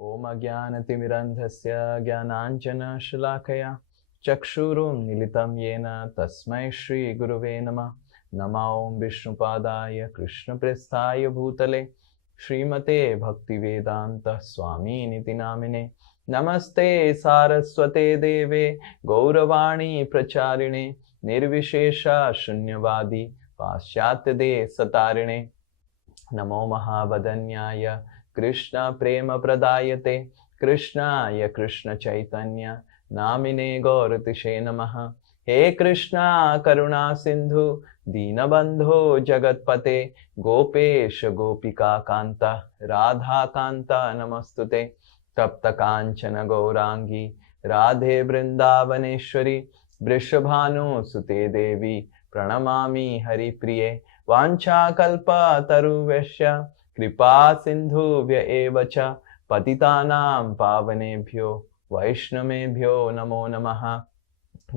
Om Ajnanatimirandhasya Jnananjana Shalakaya Chakshurum Militam Yena Tasmai Shri Guruve Namah. Nama Om Vishnupadaya Krishna Prasthaya Bhutale Srimate Bhaktivedanta Swami Niti Namine. Namaste Saraswate Deve Gauravani Pracharine Nirvishesha Shunyavadi Paschatya De Satarine. Namo Mahavadanyaya Krishna Prema Pradayate Krishnaya Krishna Chaitanya Namine Gauratishe Namaha. He Krishna Karuna Sindhu Dinabandho Jagatpate Gopesha Gopika Kanta Radha Kanta Namastute. Tapta Kanchana Gaurangi Radhe Vrindavaneshwari Vrishabhanu Sute Devi Pranamami Hari Priye. Vancha kalpa taruvesya kripa sindhuvya evacha patitanam pavanebhyo vaishnavebhyo namo namaha.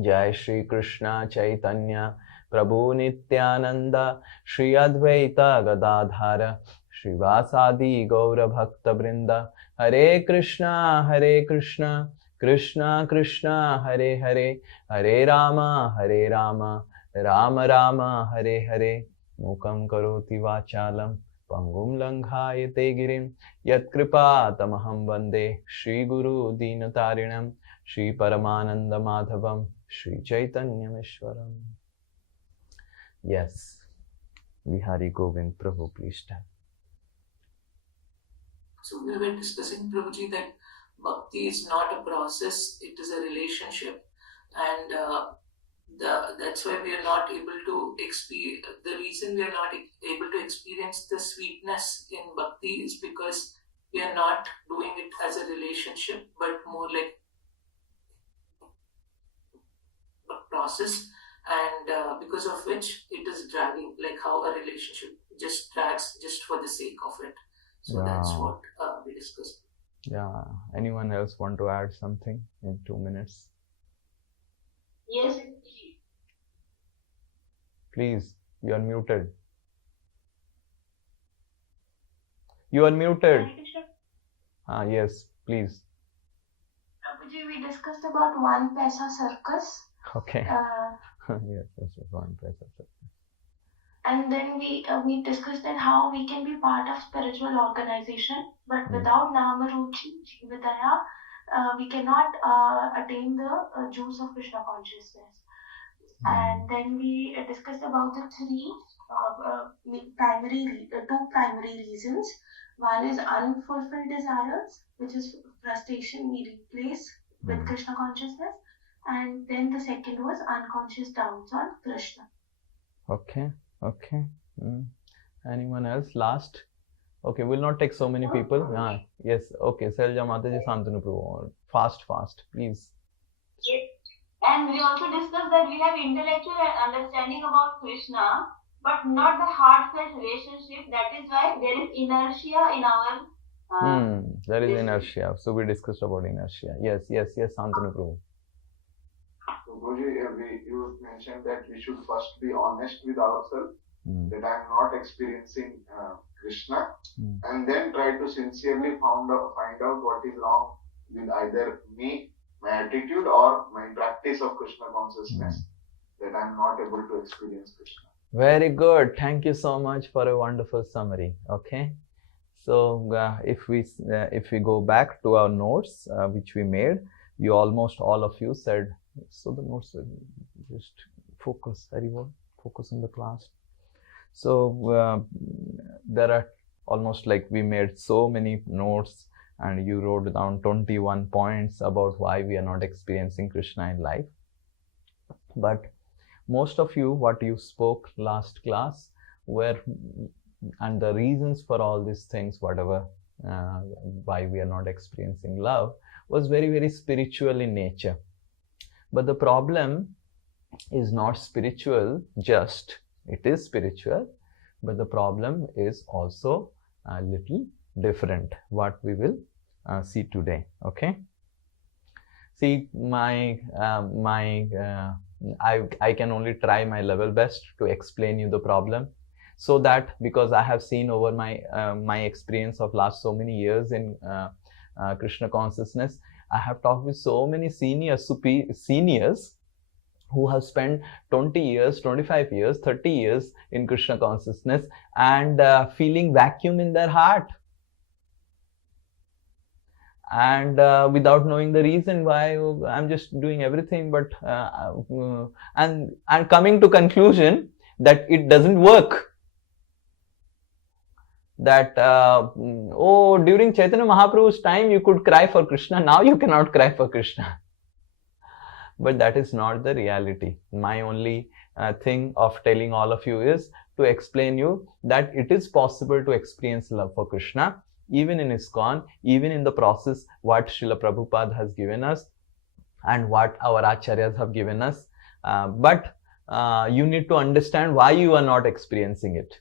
Jai Shri Krishna Chaitanya Prabhu Nityananda Shri Advaita Gadadhara Srivasadi Gaura Bhakta Brinda. Hare Krishna Krishna Krishna Hare Hare, Hare Rama Rama Rama Hare Hare. Mukam karoti vachalam pangum langhayate girim yat kripa tamaham vande Shri Guru Dinatarinam Shri Paramananda Madhavam Shri Chaitanya Mishwaram. Yes, Vihari Govind Prabhu, please tell. So we were discussing, Prabhuji, that bhakti is not a process, it is a relationship, and that's why we are not able to experience, the reason we are not able to experience the sweetness in bhakti is because we are not doing it as a relationship, but more like a process, and because of which it is dragging, like how a relationship just drags just for the sake of it. So that's what we discussed. Yeah. Anyone else want to add something in 2 minutes? Yes. Please, you are muted. You are muted. Yes, please. Prabhuji, we discussed about 1 paisa circus. Okay. Yes, that's 1 paisa circus. And then we discussed that how we can be part of spiritual organization, but without Nama Ruchi, Jividaya, we cannot attain the juice of Krishna consciousness. And then we discussed about the 2 primary reasons. One is unfulfilled desires, which is frustration we replace with Krishna consciousness. And then the second was unconscious doubts on Krishna. Okay. Anyone else? Last? Okay, we'll not take so many people. Yes, okay. Selja Mataji Santanu Prabhu. Fast, please. Yes. And we also discussed that we have intellectual understanding about Krishna, but not the heartfelt relationship. That is why there is inertia in our... there is inertia. So we discussed about inertia. Yes, Santanu Prabhu. So, Guruji, you mentioned that we should first be honest with ourselves, that I am not experiencing Krishna, and then try to sincerely find out what is wrong with either me, my attitude, or my practice of Krishna consciousness, that I am not able to experience Krishna. Very good. Thank you so much for a wonderful summary. Okay. So if we go back to our notes which we made, almost all of you said, so the notes just focus on the class. So there are almost like we made so many notes and you wrote down 21 points about why we are not experiencing Krishna in life. But most of you, what you spoke last class were, and the reasons for all these things, whatever, why we are not experiencing love, was very, very spiritual in nature. But the problem is not spiritual just, it is spiritual, but the problem is also a little different, what we will see today. Okay. See, I can only try my level best to explain you the problem, so that because I have seen over my experience of last so many years in Krishna consciousness. I have talked with so many seniors who have spent 20 years, 25 years, 30 years in Krishna consciousness and feeling vacuum in their heart. And without knowing the reason why, I'm just doing everything, but and coming to conclusion that it doesn't work. That during Chaitanya Mahaprabhu's time you could cry for Krishna, now you cannot cry for Krishna. But that is not the reality. My only thing of telling all of you is to explain you that it is possible to experience love for Krishna even in ISKCON, even in the process what Srila Prabhupada has given us and what our Acharyas have given us. But you need to understand why you are not experiencing it.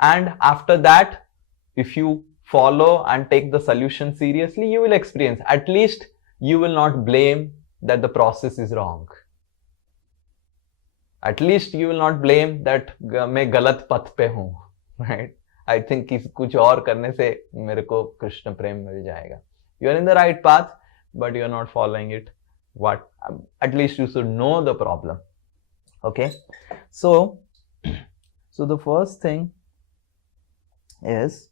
And after that, if you follow and take the solution seriously, you will experience. At least you will not blame that the process is wrong. At least you will not blame that मैं गलत पथ पे हूँ, right? I think कुछ और करने से मेरे को कृष्ण प्रेम मिल जाएगा. You are in the right path, but you are not following it. What? At least you should know the problem. Okay? So the first thing is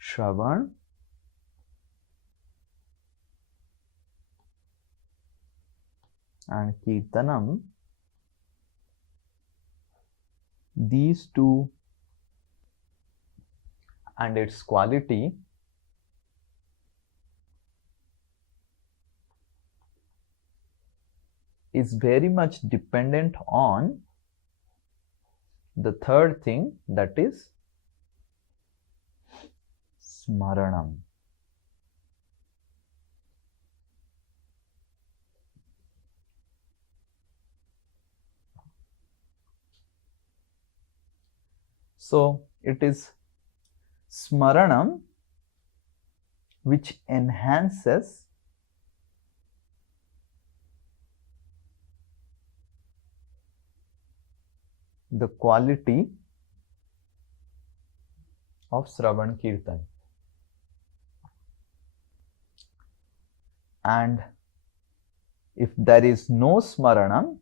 Shravan and Kirtanam. These two and its quality is very much dependent on the third thing, that is Smaranam. So it is Smaranam which enhances the quality of Shravan Kirtan. And if there is no Smaranam,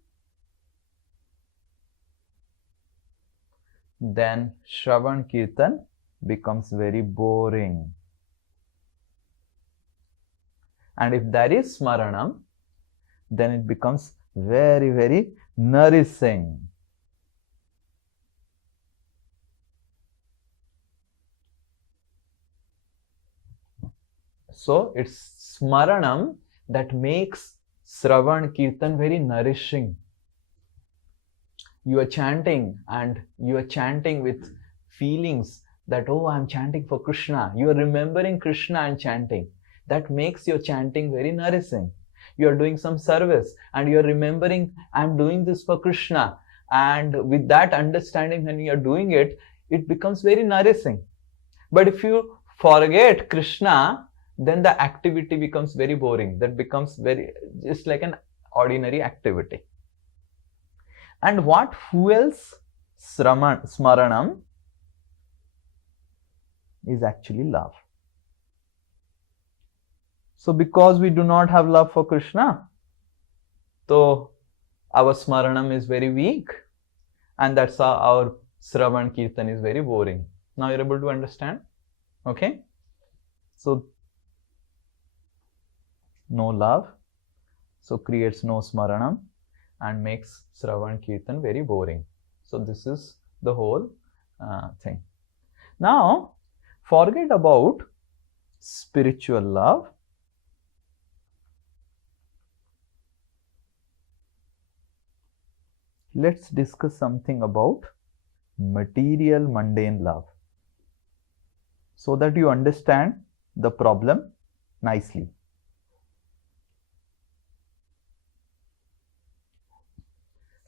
then Shravan Kirtan becomes very boring. And if there is Smaranam, then it becomes very, very nourishing. So it's Smaranam that makes Shravan Kirtan very nourishing. You are chanting and you are chanting with feelings that, oh, I'm chanting for Krishna. You are remembering Krishna and chanting. That makes your chanting very nourishing. You are doing some service and you are remembering, I'm doing this for Krishna. And with that understanding, when you are doing it, it becomes very nourishing. But if you forget Krishna, then the activity becomes very boring. That becomes just like an ordinary activity. And what fuels Smaranam is actually love. So because we do not have love for Krishna, so our Smaranam is very weak, and that's how our Shravan Kirtan is very boring. Now you're able to understand? Okay? So no love, so creates no Smaranam and makes Shravan Kirtan very boring. So this is the whole thing. Now forget about spiritual love. Let's discuss something about material mundane love, so that you understand the problem nicely.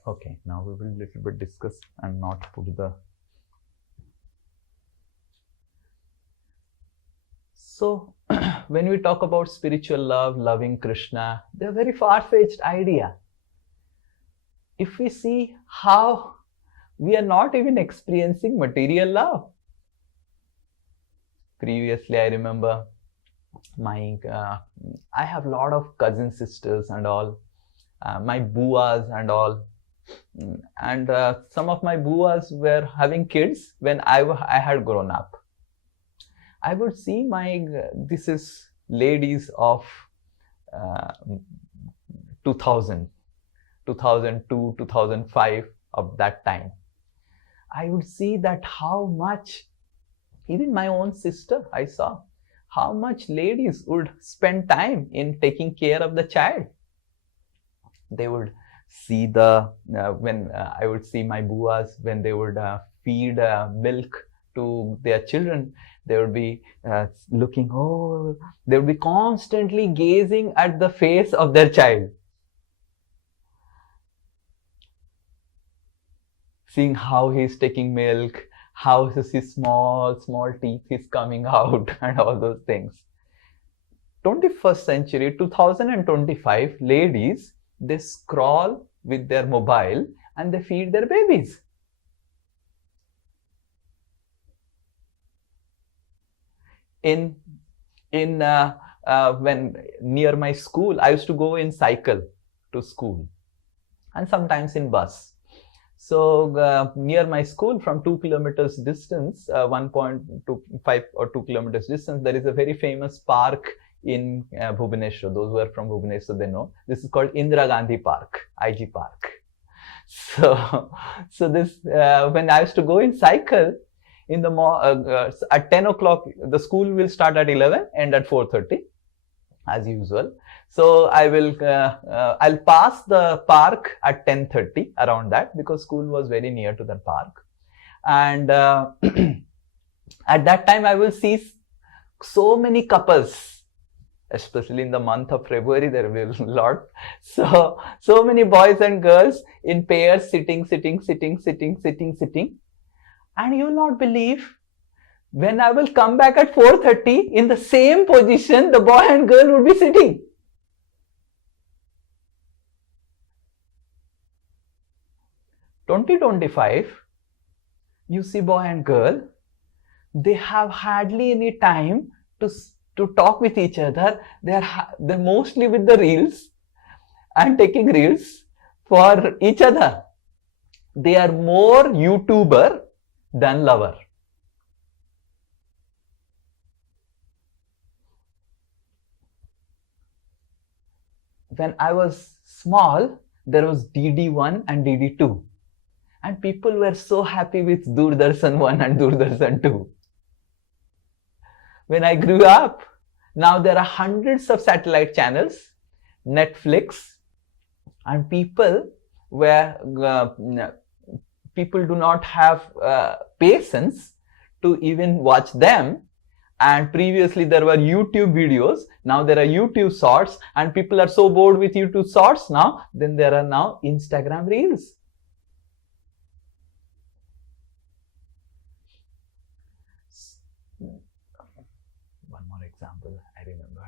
Okay, now we will little bit discuss and not put the... So, when we talk about spiritual love, loving Krishna, they're very far-fetched idea. If we see how we are not even experiencing material love. Previously, I remember I have a lot of cousin sisters and all, my buas and all. And some of my buas were having kids when I had grown up. I would see this is ladies of 2000, 2002, 2005, of that time. I would see that how much, even my own sister, I saw how much ladies would spend time in taking care of the child. They would see when I would see my buas, when they would feed milk to their children, they would be looking, they would be constantly gazing at the face of their child, seeing how he's taking milk, how his small teeth is coming out and all those things. 21st century, 2025, ladies, they scroll with their mobile and they feed their babies. When near my school, I used to go in cycle to school and sometimes in bus. So near my school, from 2 kilometers distance, 1.25 or 2 kilometers distance, there is a very famous park in Bhubaneswar. Those who are from Bhubaneswar, they know. This is called Indira Gandhi Park, IG Park. So this when I used to go in cycle in the at 10 o'clock, the school will start at 11 and at 4:30 as usual. So I'll pass the park at 10:30, around that, because school was very near to the park. And at that time I will see so many couples, especially in the month of February, there will be a lot. So many boys and girls in pairs sitting. And you will not believe, when I will come back at 4:30, in the same position, the boy and girl would be sitting. In 2025, you see boy and girl, they have hardly any time to talk with each other. They're mostly with the reels and taking reels for each other. They are more YouTuber than lover. When I was small, there was DD1 and DD2. And people were so happy with Doordarshan 1 and Doordarshan 2. When I grew up, now there are hundreds of satellite channels, Netflix, and people do not have patience to even watch them. And previously there were YouTube videos, now there are YouTube shorts, and people are so bored with YouTube shorts now, then there are now Instagram reels. One more example I remember.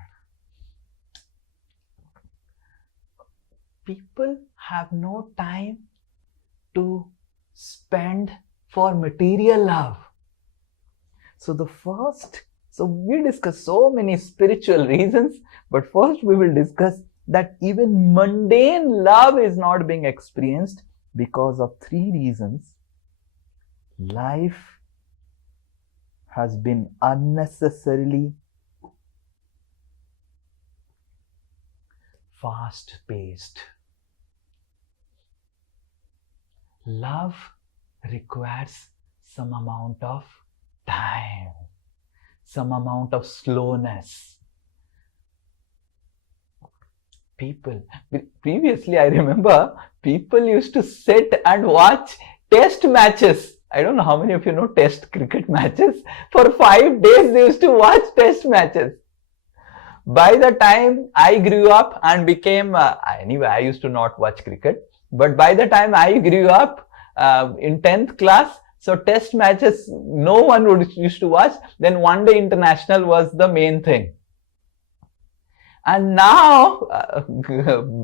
People have no time to spend for material love. So we discuss so many spiritual reasons, but first we will discuss that even mundane love is not being experienced because of 3 reasons. Life has been unnecessarily fast-paced. Love requires some amount of time, some amount of slowness. Previously, I remember people used to sit and watch test matches. I don't know how many of you know test cricket matches. For 5 days, they used to watch test matches. By the time I grew up and became, anyway, I used to not watch cricket. But by the time I grew up in 10th class, so test matches, no one used to watch. Then one day international was the main thing. And now,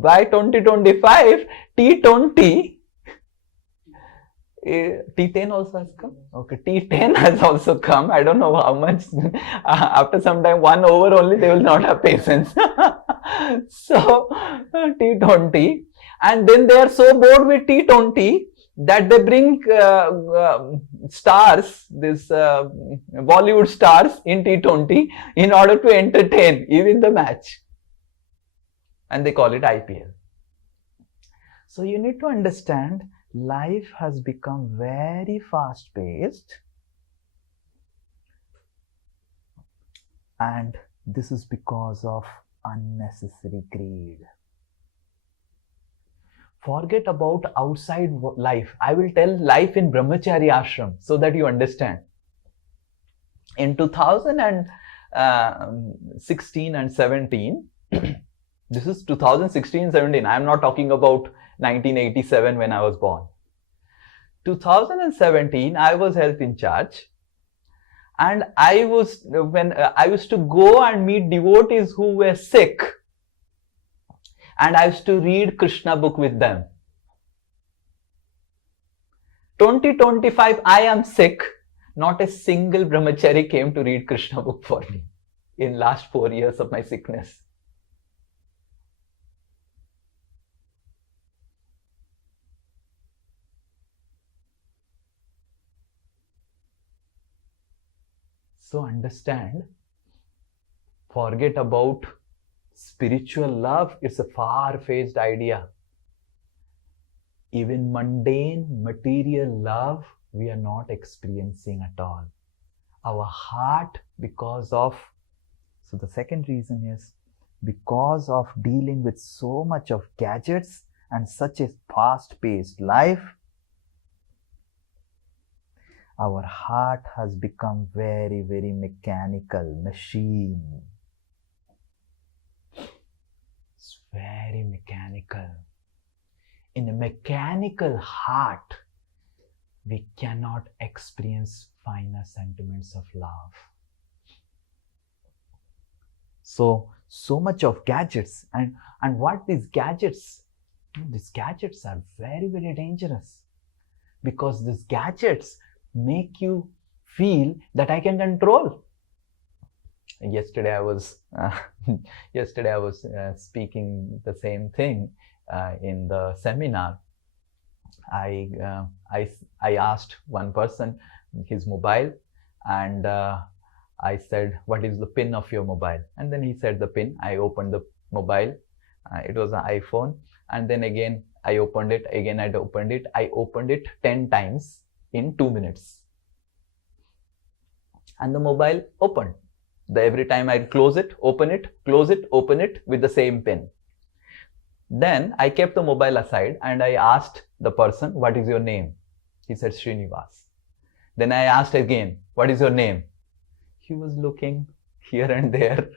by 2025, T20 T10 also has come. Okay, T10 has also come. I don't know how much. After some time, 1 over only, they will not have patience. So, T20. And then they are so bored with T20 that they bring stars, this Bollywood stars in T20 in order to entertain even the match. And they call it IPL. So you need to understand, life has become very fast paced, and this is because of unnecessary greed. Forget about outside life. I will tell life in Brahmachari ashram so that you understand. In 2016 and 17, this is 2016-17. I am not talking about 1987 when I was born. 2017, I was health in charge, and I used to go and meet devotees who were sick, and I used to read Krishna book with them. 2025, I am sick. Not a single brahmachari came to read Krishna book for me in last 4 years of my sickness. So understand, forget about spiritual love. It's a far-fetched idea. Even mundane material love, we are not experiencing at all. Our heart, because of, so the second reason is, because of dealing with so much of gadgets and such a fast-paced life, our heart has become very, very mechanical, machine. It's very mechanical. In a mechanical heart, we cannot experience finer sentiments of love. So much of gadgets, and what these gadgets are very, very dangerous, because these gadgets make you feel that I can control. Yesterday I was speaking the same thing in the seminar. I asked one person his mobile, and I said, what is the pin of your mobile? And then he said the pin. I opened the mobile. It was an iPhone. And then again I opened it. Again I opened it. I opened it 10 times in 2 minutes. And the mobile opened. Every time I close it, open it, close it, open it with the same pin. Then I kept the mobile aside and I asked the person, what is your name? He said, Srinivas. Then I asked again, what is your name? He was looking here and there.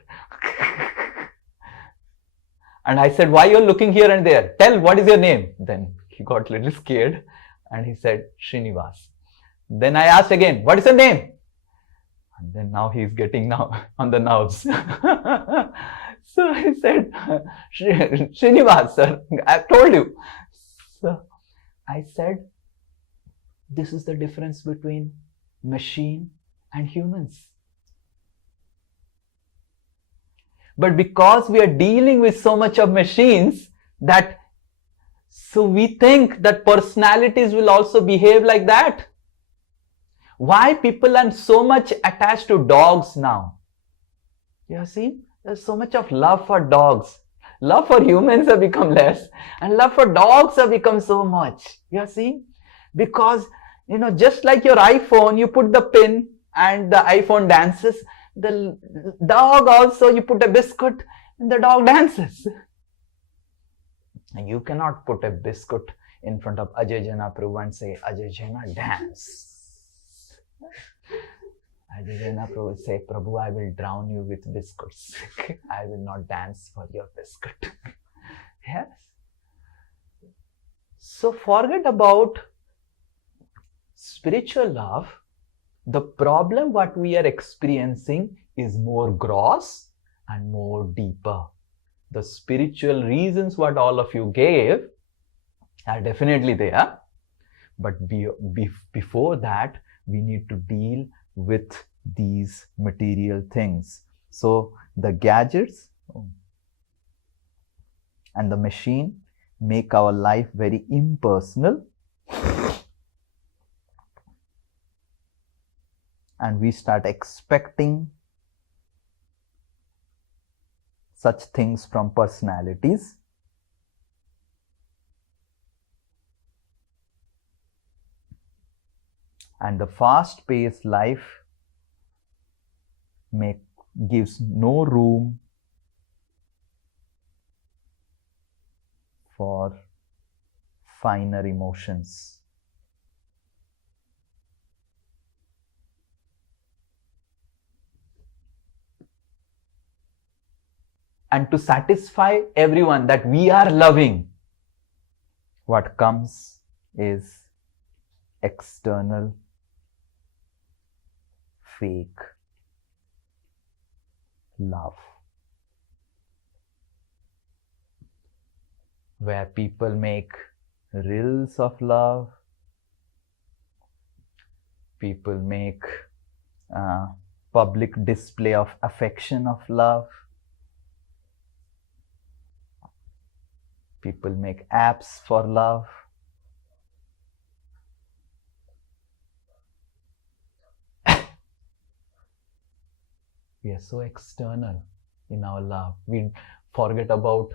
And I said, why you're looking here and there? Tell, what is your name? Then he got a little scared and he said, Srinivas. Then I asked again, what is your name? And then now he's getting now on the nerves. So I said, Srinivas, sir, I've told you. So I said, this is the difference between machine and humans. But because we are dealing with so much of machines, so we think that personalities will also behave like that. Why people are so much attached to dogs now? You have seen? There's so much of love for dogs. Love for humans have become less, and love for dogs have become so much. You have seen? Because, just like your iPhone, you put the pin and the iPhone dances. The dog also, you put a biscuit and the dog dances. And you cannot put a biscuit in front of Ajay Jana Prabhu and say, Ajay Jana, dance. Ajay Jana Prabhu will say, Prabhu, I will drown you with biscuits. I will not dance for your biscuit. Yes. So forget about spiritual love. The problem what we are experiencing is more gross and more deeper. The spiritual reasons what all of you gave are definitely there. But before that, we need to deal with these material things. So the gadgets and the machine make our life very impersonal, and we start expecting such things from personalities. And the fast-paced life gives no room for finer emotions. And to satisfy everyone that we are loving, what comes is external, fake love, where people make reels of love, people make public display of affection of love, people make apps for love. We are so external in our love. We forget about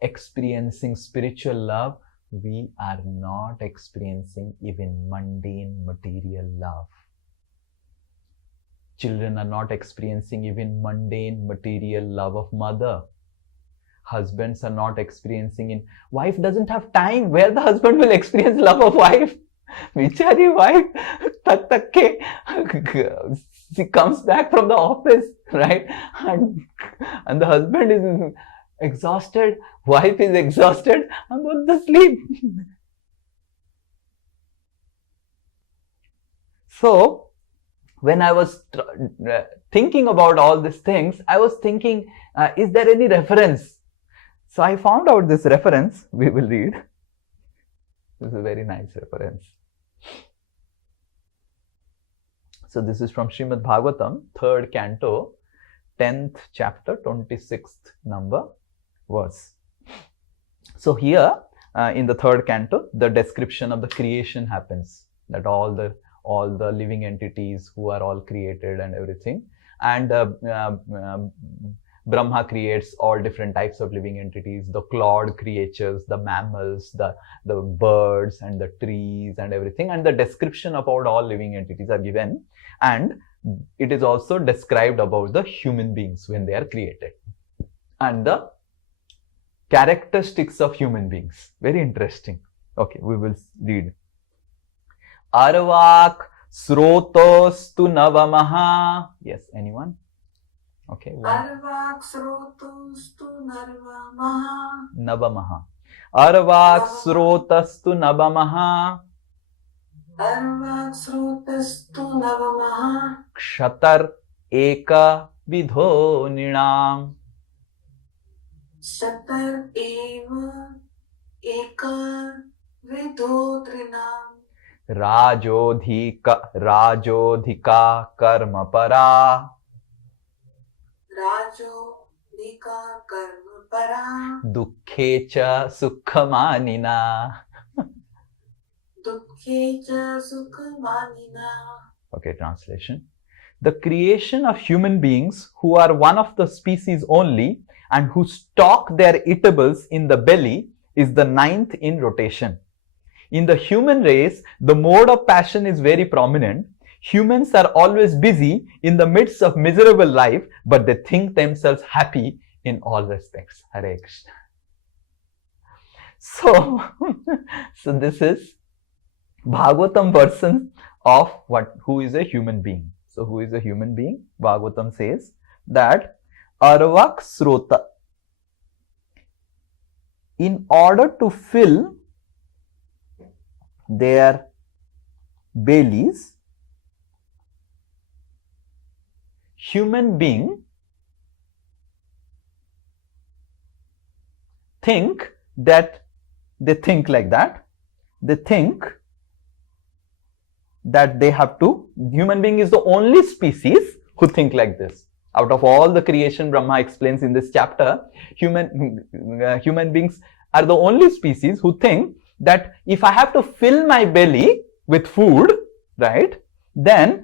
experiencing spiritual love. We are not experiencing even mundane material love. Children are not experiencing even mundane material love of mother. Husbands are not experiencing wife doesn't have time. Where the husband will experience love of wife? Bichari wife, she comes back from the office, right? And the husband is exhausted, wife is exhausted, and both the sleep. So, when I was thinking about all these things, I was thinking, is there any reference? So I found out this reference. We will read. This is a very nice reference. So this is from Srimad Bhagavatam, 3rd canto, 10th chapter, 26th number verse. So here in the 3rd canto, the description of the creation happens, that all the living entities who are all created and everything, and Brahma creates all different types of living entities, the clawed creatures, the mammals, the birds and the trees and everything, and the description about all living entities are given, and it is also described about the human beings when they are created and the characteristics of human beings. Very interesting. Okay, we will read. Arvak srotostu navamaha. Yes, anyone? Okay. Arvak srotostu navamaha. Navamaha. Arvak srotastu navamaha. Arvak srotastu navamaha. Kshatar eka vidho ninam. Shatar eva eka vidho trinam. Rajodhika karma para. Rajodhika karma para. Dukkhecha sukhamanina. Dukkhecha sukhamanina. Okay, translation. The creation of human beings who are one of the species only and who stock their eatables in the belly is the 9th in rotation. In the human race, the mode of passion is very prominent. Humans are always busy in the midst of miserable life, but they think themselves happy in all respects. Hare Krishna. So this is Bhagavatam version of who is a human being. So who is a human being? Bhagavatam says that Arvak Srota, in order to fill their bellies, human being think like that. They think that they have to, human being is the only species who think like this. Out of all the creation Brahma explains in this chapter, human beings are the only species who think that if I have to fill my belly with food, right, then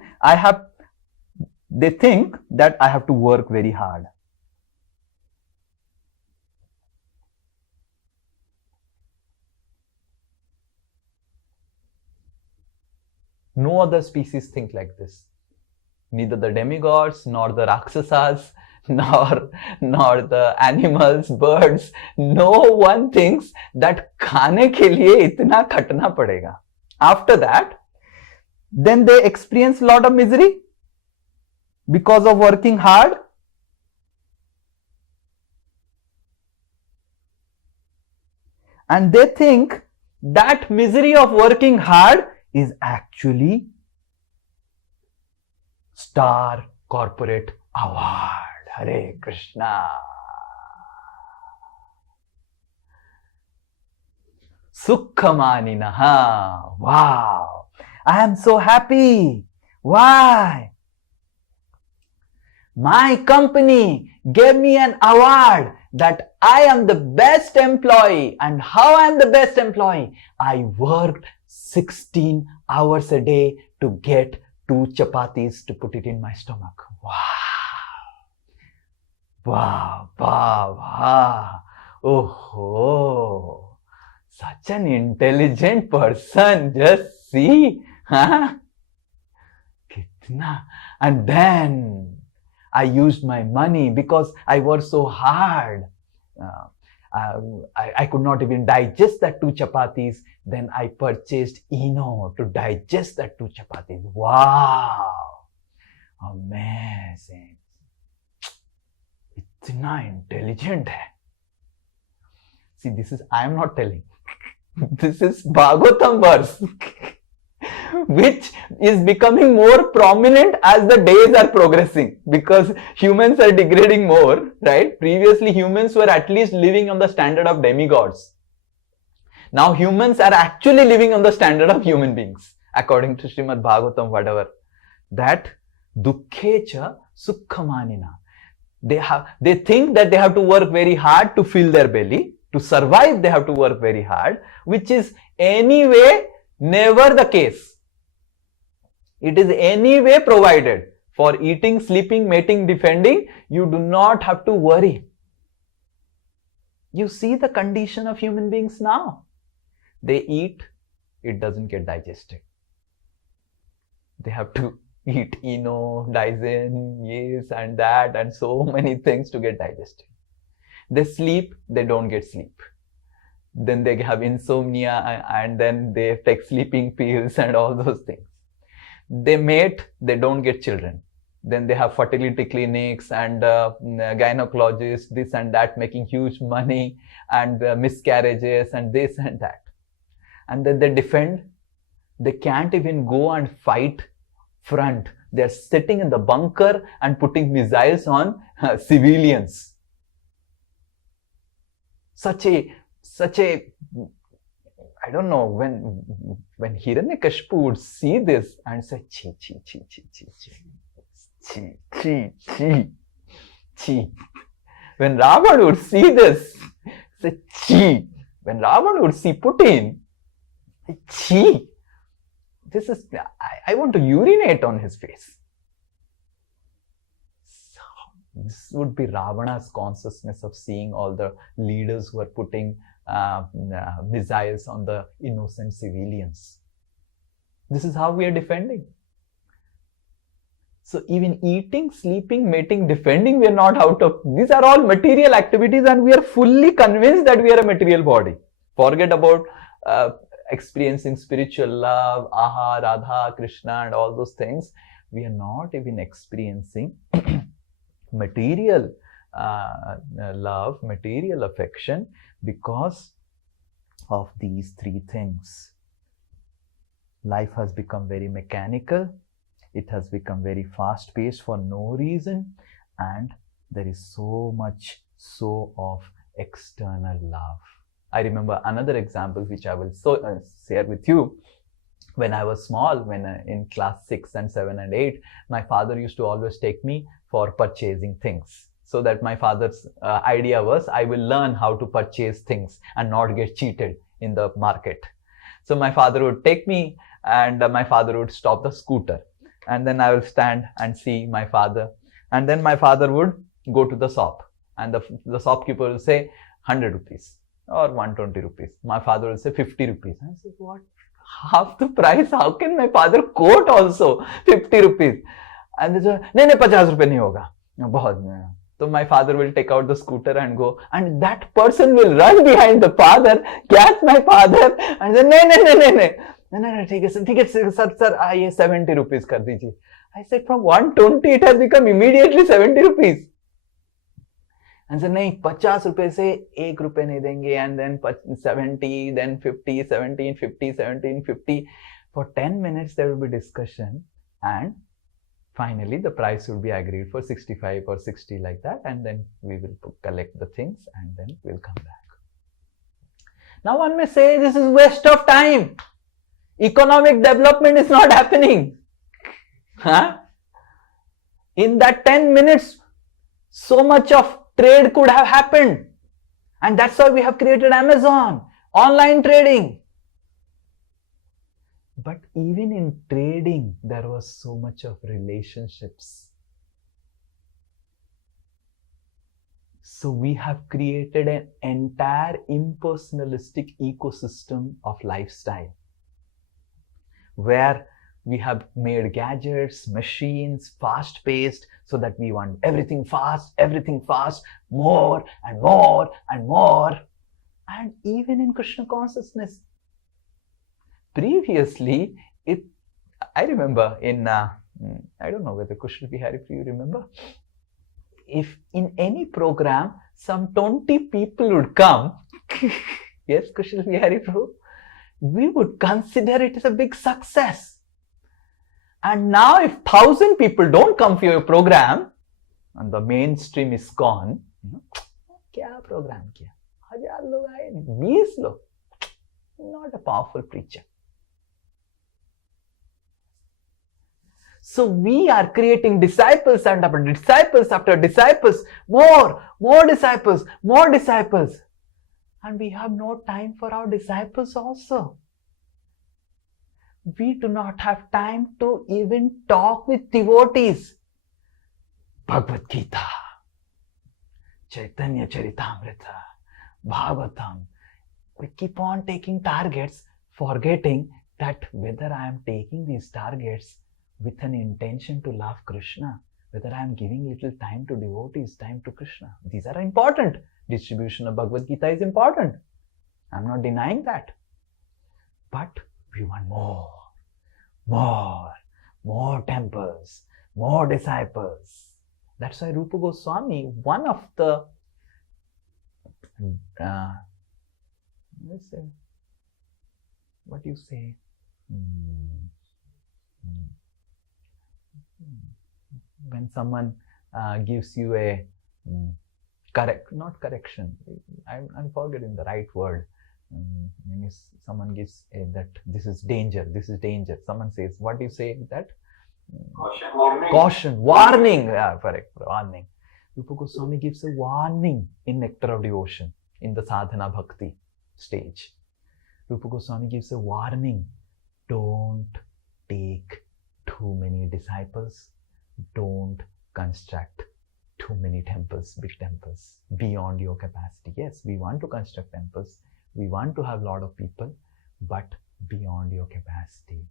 they think that I have to work very hard. No other species think like this. Neither the demigods, nor the Rakshasas, nor the animals, birds. No one thinks that खाने के लिए इतना खटना पड़ेगा. After that, then they experience a lot of misery because of working hard. And they think that misery of working hard is actually star corporate award. Hare Krishna. Sukhamaninaha. Wow. I am so happy. Why? My company gave me an award that I am the best employee. And how I am the best employee? I worked 16 hours a day to get 2 chapatis to put it in my stomach. Wow. Wow, wow, wow. Oh, such an intelligent person. Just see. Huh? Kitna. And then I used my money because I worked so hard. I could not even digest that 2 chapatis. Then I purchased Eno to digest that 2 chapatis. Wow! Amazing. Itna intelligent hai. See, I am not telling. This is Bhagavatam verse, which is becoming more prominent as the days are progressing, because humans are degrading more, right? Previously, humans were at least living on the standard of demigods. Now, humans are actually living on the standard of human beings, according to Srimad Bhagavatam, whatever. That dukkhecha sukhamanina. They think that they have to work very hard to fill their belly. To survive, they have to work very hard, which is anyway never the case. It is anyway provided. For eating, sleeping, mating, defending, you do not have to worry. You see the condition of human beings now. They eat, it doesn't get digested. They have to eat Eno, Daisen, yes, and that, and so many things to get digested. They sleep, they don't get sleep. Then they have insomnia, and then they take sleeping pills and all those things. They mate, they don't get children. Then they have fertility clinics and gynecologists, this and that, making huge money, and miscarriages and this and that. And then they defend. They can't even go and fight front. They're sitting in the bunker and putting missiles on civilians. Such a, I don't know, when Hiranyakashipu would see this and say, chi, chi, chi, chi, chi, chi, chi, chi, chi. When Ravana would see this, say, chi. When Ravana would see Putin, chi. This is, I want to urinate on his face. This would be Ravana's consciousness of seeing all the leaders who are putting missiles on the innocent civilians. This is how we are defending. So even eating, sleeping, mating, defending, we are not out of. These are all material activities, and we are fully convinced that we are a material body. Forget about experiencing spiritual love, Aha, Radha, Krishna, and all those things. We are not even experiencing material love, material affection, because of these 3 things. Life has become very mechanical. It has become very fast-paced for no reason, and there is so much of external love. I remember another example which I will share with you. When I was small, when in class 6 and 7 and 8, my father used to always take me for purchasing things. So that my father's idea was, I will learn how to purchase things and not get cheated in the market. So my father would take me, and my father would stop the scooter. And then I will stand and see my father. And then my father would go to the shop. And the shopkeeper will say 100 rupees or 120 rupees. My father will say 50 rupees. I said, what? Half the price? How can my father quote also 50 rupees? And they say, no, 50 rupees nahi hoga. bahut. So my father will take out the scooter and go, and that person will run behind the father, catch my father and say, no, ठीक है sir, ये 70 rupees कर दीजिए. I said, from 120 it has become immediately 70 rupees. And said, नहीं 50 रुपए से 1 रुपए नहीं देंगे, and then 70, then 50, 17, 50, 17, 50. For 10 minutes there will be discussion, and finally the price will be agreed for 65 or 60 like that, and then we will collect the things and then we'll come back. Now one may say this is waste of time. Economic development is not happening. Huh? In that 10 minutes, so much of trade could have happened. And that's why we have created Amazon, online trading. But even in trading, there was so much of relationships. So we have created an entire impersonalistic ecosystem of lifestyle, where we have made gadgets, machines, fast-paced, so that we want everything fast, more and more and more. And even in Krishna consciousness, previously, I remember in, I don't know whether Kushal Bihari, you remember? If in any program, some 20 people would come, yes, Kushal Bihari Prabhu, we would consider it as a big success. And now if 1,000 people don't come for your program, and the mainstream is gone, kya program kiya? 1,000 log aaye, 20 log. Not a powerful preacher. So we are creating disciples and after disciples, more disciples. And we have no time for our disciples also. We do not have time to even talk with devotees. Bhagavad Gita, Chaitanya Charitamrita, Bhagavatam. We keep on taking targets, forgetting that whether I am taking these targets with an intention to love Krishna, whether I am giving little time to devotees, time to Krishna. These are important. Distribution of Bhagavad Gita is important. I'm not denying that. But we want more temples, more disciples. That's why Rupa Goswami, one of the, what do you say? When someone gives you a not correction, I'm forgetting the right word. When someone gives that this is danger. Someone says, what do you say that? Caution, warning. Yeah, correct, warning. Rupa Goswami gives a warning in Nectar of Devotion, in the sadhana bhakti stage. Rupa Goswami gives a warning. Don't take too many disciples. Don't construct too many temples, big temples, beyond your capacity. Yes, we want to construct temples. We want to have a lot of people, but beyond your capacity.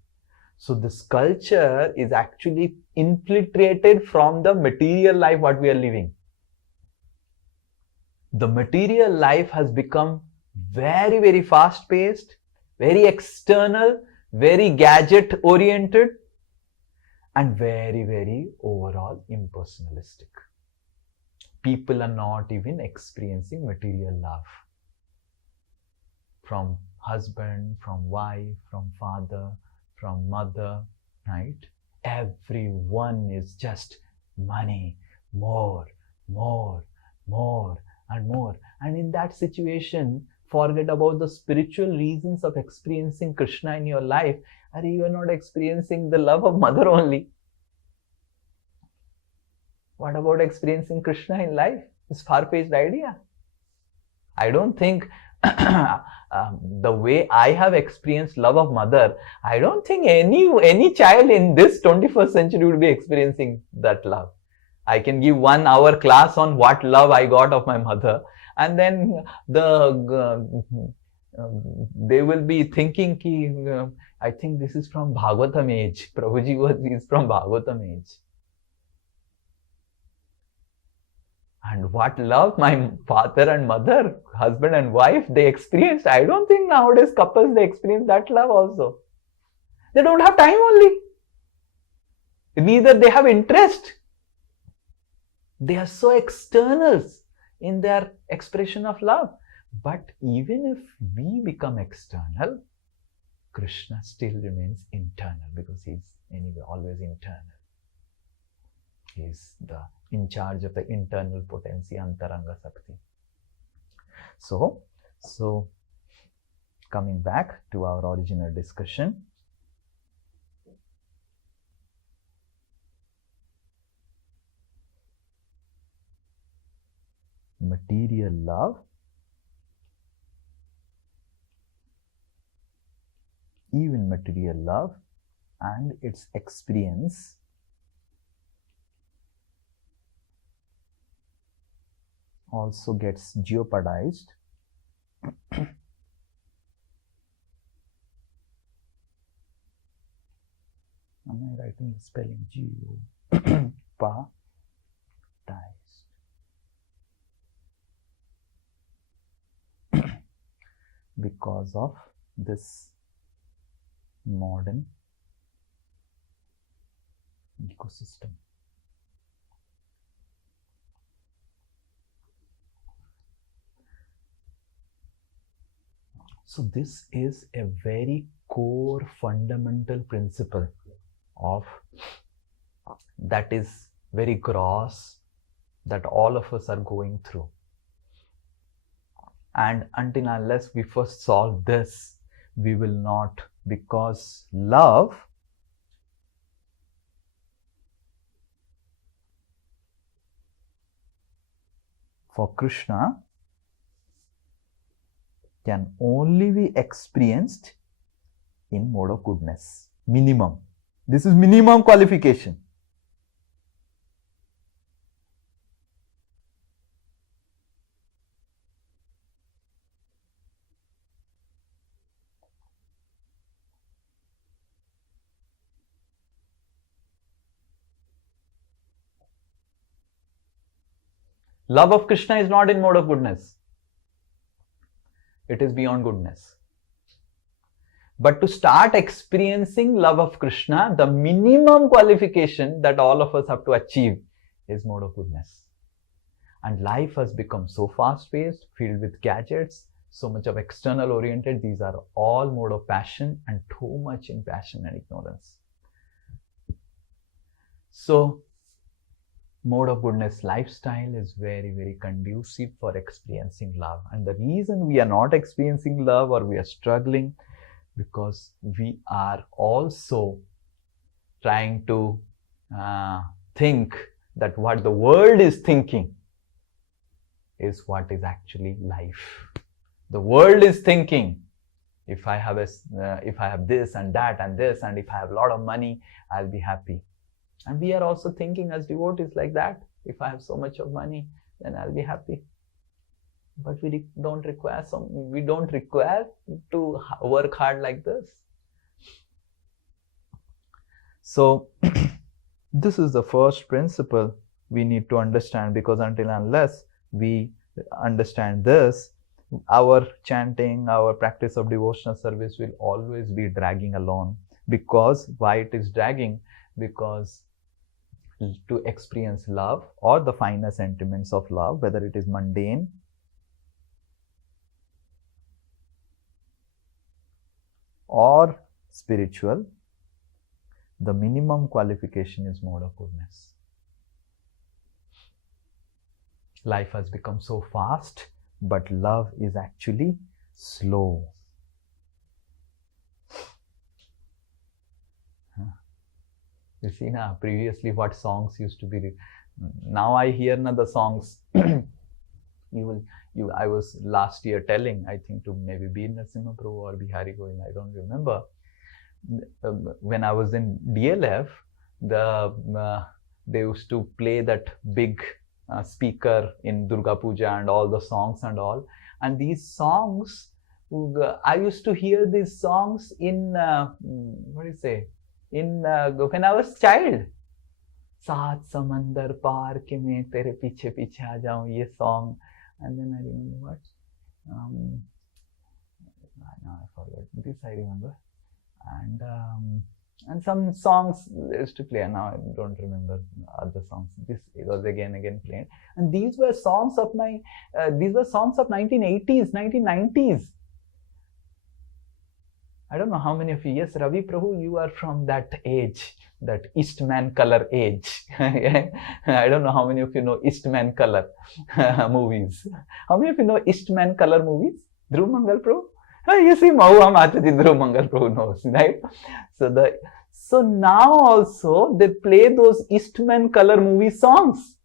So this culture is actually infiltrated from the material life what we are living. The material life has become very, very fast-paced, very external, very gadget-oriented, and very, very overall impersonalistic. People are not even experiencing material love. From husband, from wife, from father, from mother, right? Everyone is just money, more and more. And in that situation, forget about the spiritual reasons of experiencing Krishna in your life. You are not experiencing the love of mother only. What about experiencing Krishna in life? It's far-fetched idea. I don't think the way I have experienced love of mother, I don't think any child in this 21st century would be experiencing that love. I can give 1 hour class on what love I got of my mother, and then they will be thinking ki, I think this is from Bhagavatam age. Prabhuji is from Bhagavatam age. And what love my father and mother, husband and wife, they experienced. I don't think nowadays couples, they experience that love also. They don't have time only. Neither they have interest. They are so externals in their expression of love. But even if we become external, Krishna still remains internal, because he is anyway always internal. He is in charge of the internal potency, Antaranga Sakti. So coming back to our original discussion, material love, even material love and its experience also gets jeopardized am I writing the spelling? Jeopardized. Because of this modern ecosystem. So this is a very core fundamental principle of that is very gross, that all of us are going through. And until unless we first solve this, we will not, because love for Krishna can only be experienced in mode of goodness. Minimum. This is minimum qualification. Love of Krishna is not in mode of goodness. It is beyond goodness. But to start experiencing love of Krishna, the minimum qualification that all of us have to achieve is mode of goodness. And life has become so fast-paced, filled with gadgets, so much of external oriented. These are all mode of passion, and too much in passion and ignorance. So, mode of goodness lifestyle is very, very conducive for experiencing love. And the reason we are not experiencing love, or we are struggling, because we are also trying to think that what the world is thinking is what is actually life. The world is thinking, if I have this and that and this, and if I have a lot of money, I'll be happy. And we are also thinking as devotees like that. If I have so much of money, then I'll be happy. But we don't require to work hard like this. So this is the first principle we need to understand, because until unless we understand this, our chanting, our practice of devotional service will always be dragging along. Because why it is dragging? Because to experience love or the finer sentiments of love, whether it is mundane or spiritual, the minimum qualification is mode of goodness. Life has become so fast, but love is actually slow. You see now, previously what songs used to be. Now I hear now the songs. I was last year telling, I think to maybe B. Narasimha Prabhu or Bihari Govind, I don't remember. When I was in DLF, they used to play that big speaker in Durga Puja and all the songs and all. And these songs, I used to hear these songs in, what do you say, in when I was child. Saat samandar paar ke main tere piche piche aa jaun, ye song. And then I remember what? Now I forgot. This I remember. And some songs used to play. Now I don't remember other songs. This was again played. And these were songs of 1980s, 1990s. I don't know how many of you. Yes, Ravi Prabhu, you are from that age, that Eastman color age. I don't know how many of you know Eastman color movies. How many of you know Eastman color movies? Dhruv Mangal Prabhu? You see, Mahua Mataji Dhruv Mangal Prabhu knows, right? So now also they play those Eastman color movie songs.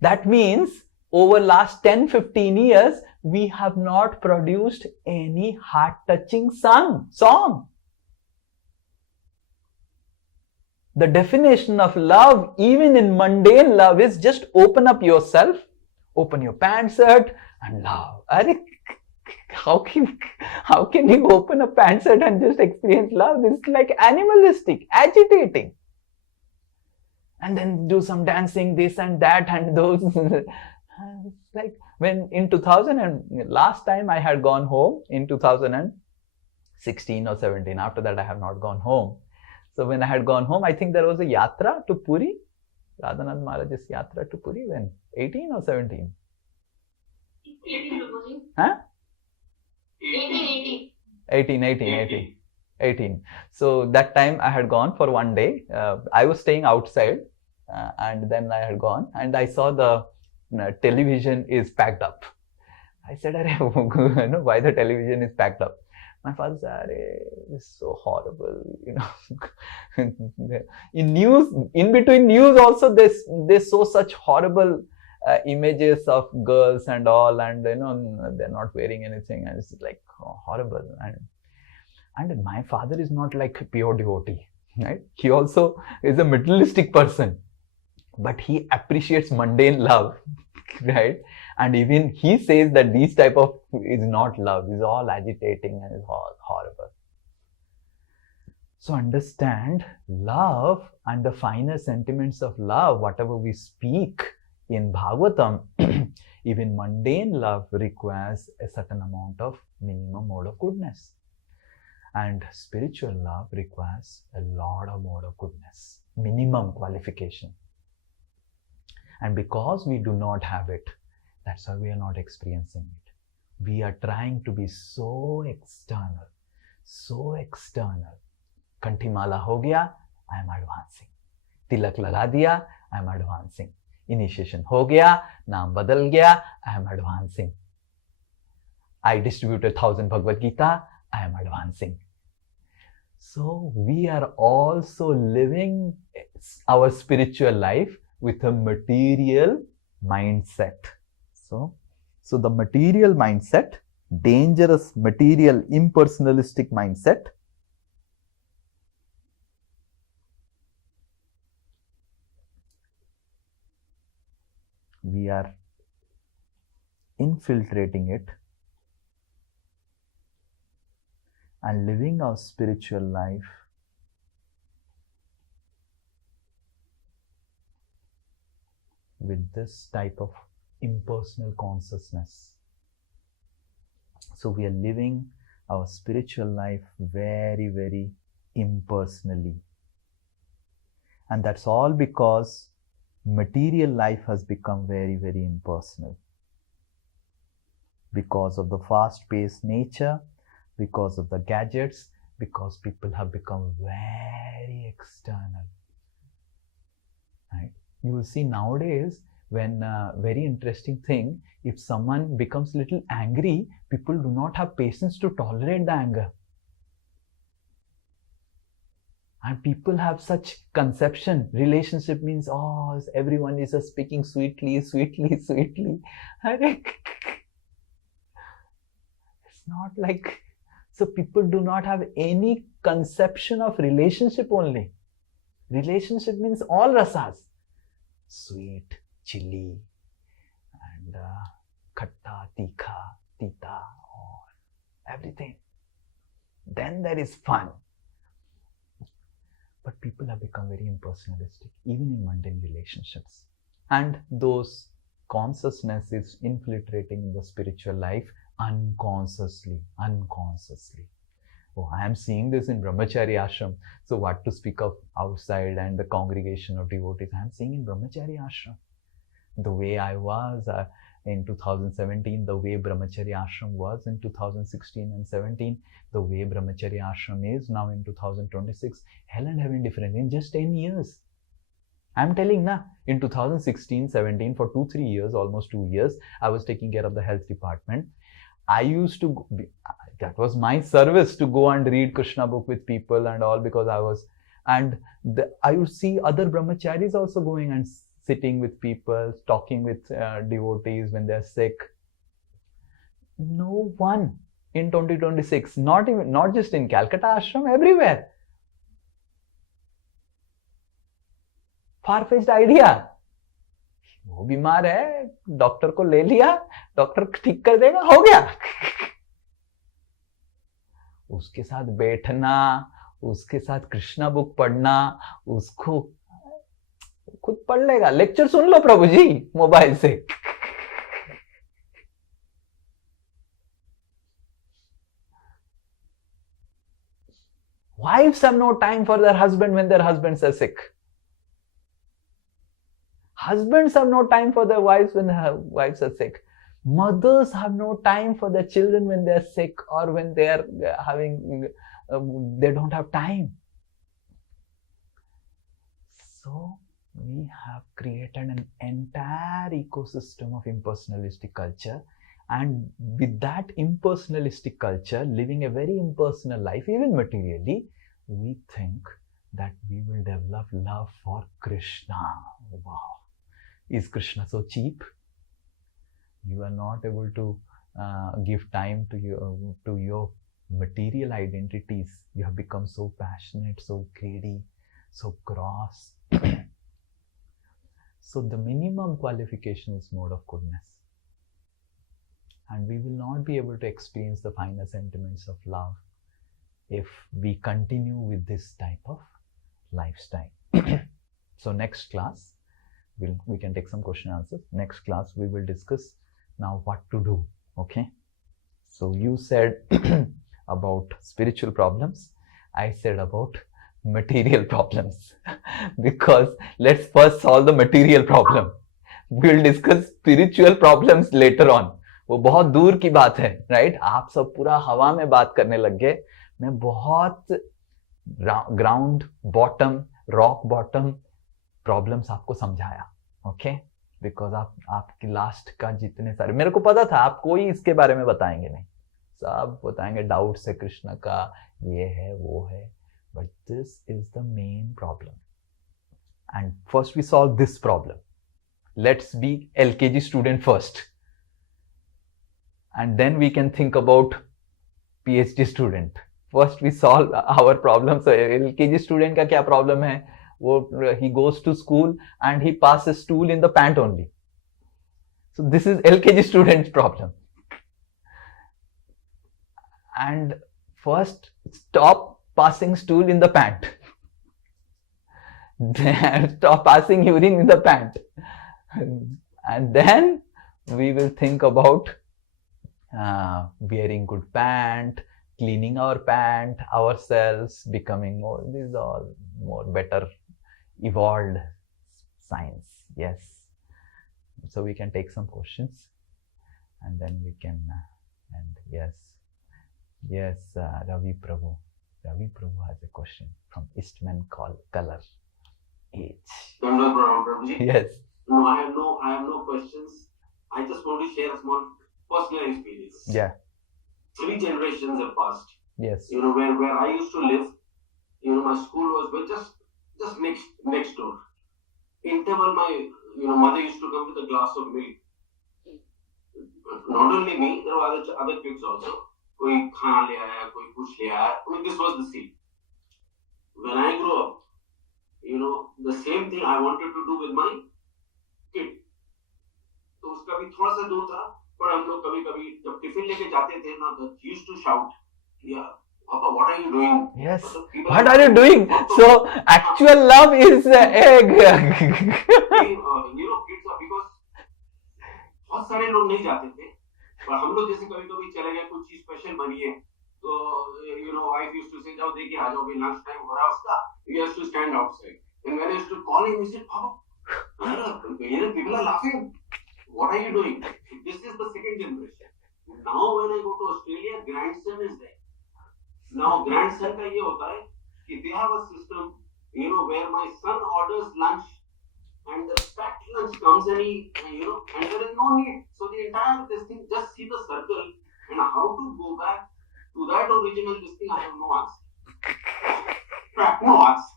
That means over last 10-15 years, we have not produced any heart-touching song. The definition of love, even in mundane love, is just open up yourself, open your pant shirt and love. How can you open a pant shirt and just experience love? This is like animalistic, agitating. And then do some dancing, this and that and those. It's like when in 2000 and last time I had gone home in 2016 or 17. After that I have not gone home. So when I had gone home, I think there was a yatra to Puri. Radhanath Maharaj's yatra to Puri when? 18 or 17? 18. Huh? 18. 18. So that time I had gone for one day. I was staying outside and then I had gone and I saw the television is packed up. I said, why the television is packed up? My father said, this is so horrible, in between news also they show such horrible images of girls and all, and they're not wearing anything, and it's like horrible. And my father is not like pure devotee, right? He also is a materialistic person, but he appreciates mundane love, right? And even he says that these type of is not love, is all agitating and is all horrible. So understand love and the finer sentiments of love, whatever we speak in Bhagavatam, even mundane love requires a certain amount of minimum mode of goodness. And spiritual love requires a lot of mode of goodness, minimum qualification. And because we do not have it, that's why we are not experiencing it. We are trying to be so external, so external. Kantimala ho gaya, I am advancing. Tilak laga diya, I am advancing. Initiation ho gaya, naam badal gaya, I am advancing. I distributed 1000 Bhagavad Gita, I am advancing. So we are also living our spiritual life with a material mindset. So the material mindset, dangerous material impersonalistic mindset, we are infiltrating it and living our spiritual life with this type of impersonal consciousness. So we are living our spiritual life very, very impersonally. And that's all because material life has become very, very impersonal. Because of the fast-paced nature, because of the gadgets, because people have become very external. Right? You will see nowadays when very interesting thing, if someone becomes a little angry, People do not have patience to tolerate the anger. And people have such conception. Relationship means, oh, everyone is just speaking sweetly, sweetly, sweetly. It's not like, so people do not have any conception of relationship only. Relationship means all rasas. Sweet, chili, and khatta, tikha, tita, everything. Then there is fun. But people have become very impersonalistic, even in mundane relationships. And those consciousness is infiltrating in the spiritual life unconsciously. Oh, I am seeing this in Brahmachari ashram. So what to speak of outside and the congregation of devotees? I am seeing in Brahmachari ashram. The way I was in 2017, the way Brahmachari ashram was in 2016 and 17, the way Brahmachari ashram is now in 2026, hell and heaven different in just 10 years. I'm telling na, in 2016, 17, for 2-3 years, almost 2 years, I was taking care of the health department. I used to, that was my service, to go and read Krishna book with people and all, because I was, and I would see other brahmacharis also going and sitting with people, talking with devotees when they're sick. No one in 2026, not just in Calcutta ashram, everywhere. Far-fetched idea. वो बीमार है, doctor को ले लिया, doctor ठीक कर देगा, हो गया. उसके साथ बैठना, उसके साथ कृष्णा बुक पढ़ना, उसको खुद पढ़ लेगा. लेक्चर सुन लो प्रभु जी मोबाइल से. Wives have no time for their husband when their husbands are sick. Husbands have no time for their wives when their wives are sick. Mothers have no time for their children when they are sick or when they are having, they don't have time. So we have created an entire ecosystem of impersonalistic culture, and with that impersonalistic culture, living a very impersonal life, even materially, we think that we will develop love for Krishna. Wow. Is Krishna so cheap? You are not able to give time to your material identities. You have become so passionate, so greedy, so gross. So the minimum qualification is mode of goodness. And we will not be able to experience the finer sentiments of love if we continue with this type of lifestyle. So next class, we can take some question and answers. Next class, we will discuss now what to do. Okay. So you said about spiritual problems. I said about material problems. Because let's first solve the material problem. We'll discuss spiritual problems later on. वो बहुत दूर की बात है, right? आप सब पूरा हवा में बात करने लग गए. मैं बहुत ground bottom, rock bottom problems आपको समझाया. ओके, बिकॉज आपकी लास्ट का जितने सारे, मेरे को पता था आप कोई इसके बारे में बताएंगे नहीं, सब बताएंगे डाउट्स है कृष्ण का, ये है वो है. But this is the main problem. And first we solve this problem. Let's be LKG student first, and then we can think about PhD student. First we solve our problem. So LKG student का क्या problem है? वो he goes to school and he passes stool in the pant only. So this is LKG student's problem. And first stop passing stool in the pant. Then stop passing urine in the pant. And then we will think about wearing good pant, cleaning our pant ourselves, becoming more, these are all more better evolved science. Yes. So we can take some questions and then we can, and yes, Ravi Prabhu has a question from Eastman Color H. Yes. No, I have no questions. I just want to share a small personal experience. Yeah. 3 generations have passed. Yes. Where I used to live, my school was just next door. Interval, my mother used to come with a glass of milk. Not only me, there were other kids also. कोई खाना ले आया, कोई कुछ ले आया. I mean, this was the scene. When I grew up, the same thing I wanted to do with my kid. तो उसका भी थोड़ा सा दूर था, पर हम लोग कभी-कभी जब टिफिन लेके जाते थे ना, तो he used to shout, "Yeah, Papa, what are you doing?" Yes. What are you doing? So actual love is egg. Kids are because बहुत सारे लोग नहीं जाते थे, पर हम लोग जैसे कभी-कभी चले गए, कुछ चीज स्पेशल बनी है, तो wife used to say, जाओ देखे आ जाओ, lunch time हो रहा है उसका. He has to stand outside. And when I used to call him, he said, "Papa, people are laughing. What are you doing?" This is the second generation. Now when I go to Australia, grandson is there. Now grandson का ये होता है कि they have a system, where my son orders lunch and the packed lunch comes and and there is no need. So the entire this thing, just see the circle and how to go back to that original this thing, I have no answer. No answer.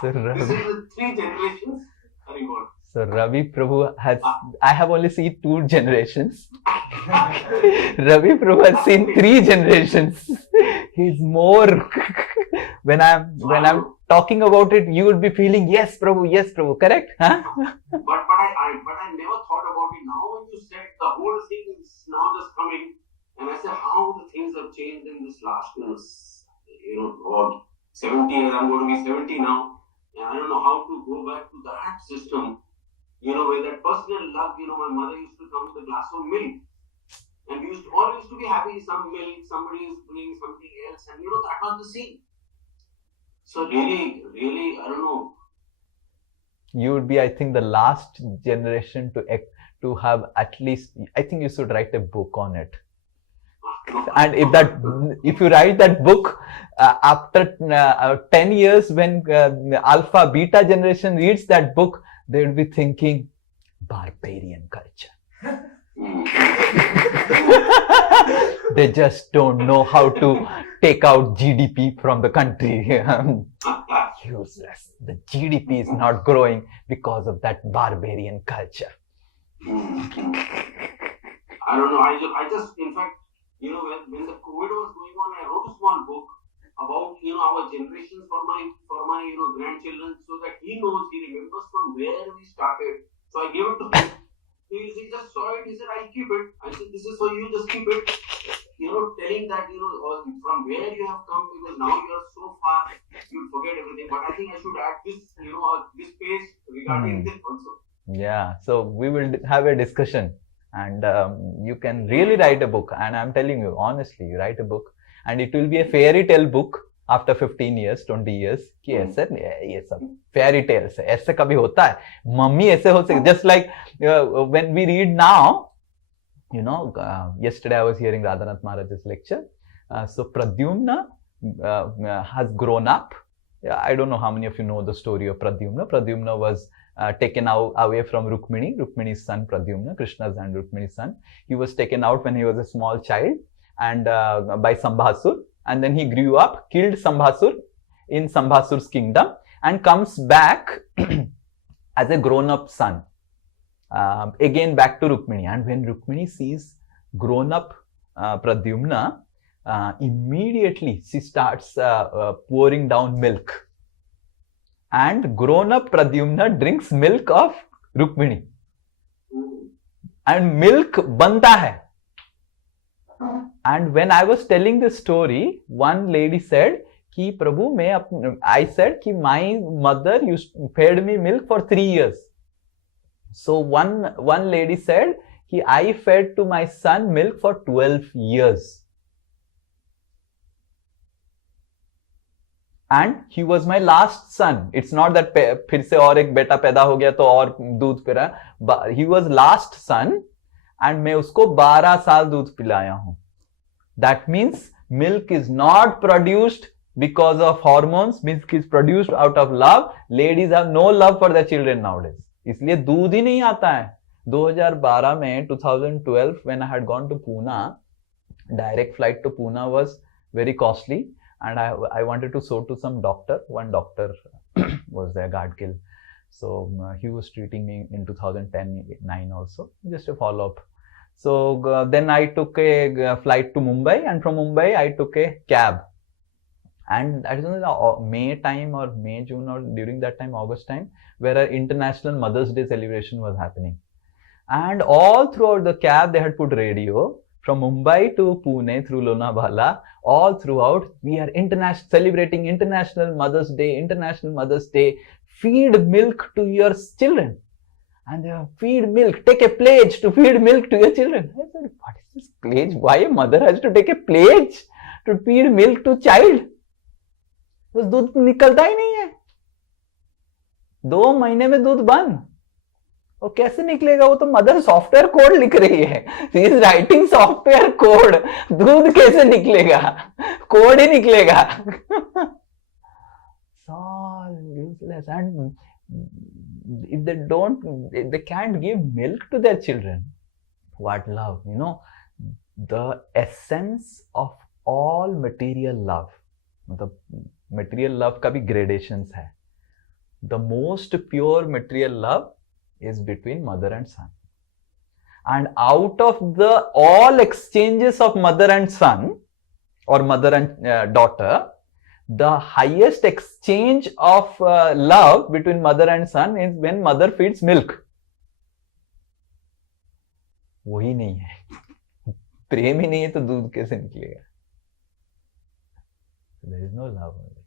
So This is the 3 generations. Very good. So Ravi Prabhu has, I have only seen 2 generations. Ravi Prabhu has seen 3 generations. He's more, when I'm talking about it, you would be feeling, yes Prabhu, correct? Huh? But I never thought about it. Now when you said the whole thing is now just coming, and I said how the things have changed in this last about 70 years. I'm going to be 70 now, and I don't know how to go back to that system. Where that personal love, my mother used to come with a glass of milk. And we always to be happy, some milk, somebody is bringing something else, and that was the scene. So really, I don't know. You would be, I think, the last generation to have at least, I think you should write a book on it. And if you write that book, after 10 years, when Alpha, Beta generation reads that book, they would be thinking, barbarian culture. They just don't know how to take out GDP from the country. Useless. The GDP is not growing because of that barbarian culture. I don't know. I just, in fact, when the COVID was going on, I wrote a small book about our generations for my grandchildren, so that he knows, he remembers from where we started. So I gave it to him. He just saw it. He said, "I'll keep it." I said, "This is for you. Just keep it." Telling that from where you have come, because now you are so far, you'll forget everything. But I think I should add this this page regarding this also. Yeah. So we will have a discussion, and you can really write a book. And I'm telling you honestly, you write a book. And it will be a fairy tale book after 15 years, 20 years. कि ऐसे ये सब fairy tales है, ऐसे कभी होता है, mummy ऐसे हो सकते, just like when we read now, yesterday I was hearing Radhanath Maharaj's lecture. So Pradyumna has grown up. I don't know how many of you know the story of Pradyumna. Pradyumna was taken away from Rukmini's son Pradyumna, Krishna's and Rukmini's son. He was taken out when he was a small child, and by Sambhasur, and then he grew up, killed Sambhasur in Sambhasur's kingdom, and comes back as a grown-up son, again back to Rukmini. And when Rukmini sees grown-up Pradyumna, immediately she starts pouring down milk, and grown-up Pradyumna drinks milk of Rukmini, and milk banta hai. And when I was telling this story, one lady said, "Ki Prabhu, I said ki my mother fed me milk for 3 years." So one lady said, ki I fed to my son milk for 12 years. And he was my last son. It's not that फिर से और एक बेटा पैदा हो गया तो और दूध पिला. He was last son, and मैं उसको 12 साल दूध पिलाया हूँ. That means milk is not produced because of hormones. Milk is produced out of love. Ladies have no love for their children nowadays. इसलिए दूध ही नहीं आता है. 2012 में 2012 when I had gone to Pune, Direct flight to Pune was very costly, and I wanted to show to some doctor. One doctor was there, Gadkil. So he was treating me in 2010-9 also, just a follow up. So then I took a flight to Mumbai, and from Mumbai I took a cab. And I don't know, May time or May, June, or during that time, August time, where an International Mother's Day celebration was happening. And all throughout the cab, they had put radio from Mumbai to Pune through Lonavala. All throughout, we are celebrating International Mother's Day, International Mother's Day. Feed milk to your children. And they feed milk, take a pledge to feed milk to your children. I said, what is this pledge? Why a mother has to take a pledge to feed milk to child? बस दूध निकलता ही नहीं है, 2 महीने में दूध बंद. वो कैसे निकलेगा? वो तो मदर सॉफ्टवेयर कोड लिख रही है, she is writing software code. दूध कैसे निकलेगा? कोड ही निकलेगा. All useless. And if they can't give milk to their children, what love? You know, the essence of all material love, the material love का भी gradations है. The most pure material love is between mother and son. And out of the all exchanges of mother and son, or mother and daughter, the highest exchange of love between mother and son is when mother feeds milk. वही नहीं है. प्रेम ही नहीं है तो दूध कैसे निकलेगा? There is no love only.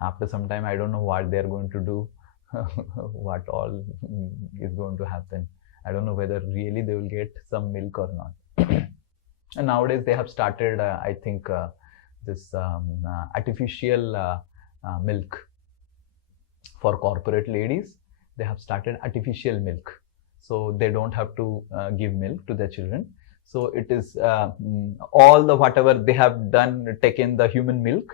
After some time, I don't know what they are going to do, what all is going to happen. I don't know whether really they will get some milk or not. And nowadays they have started, I think, this artificial milk for corporate ladies. They have started artificial milk, so they don't have to give milk to their children. So it is all the whatever they have done, taken the human milk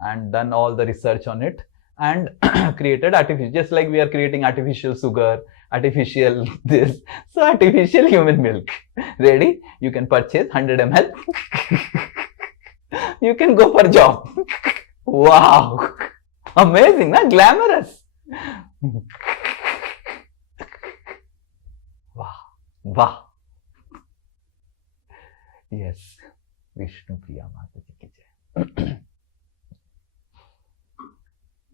and done all the research on it and created artificial, just like we are creating artificial sugar, artificial this, so artificial human milk. Ready? You can purchase 100 ml. You can go for job. Wow, amazing, na? Glamorous. Wow, wow. Yes, Vishnu Priya Mata Ji ki jai.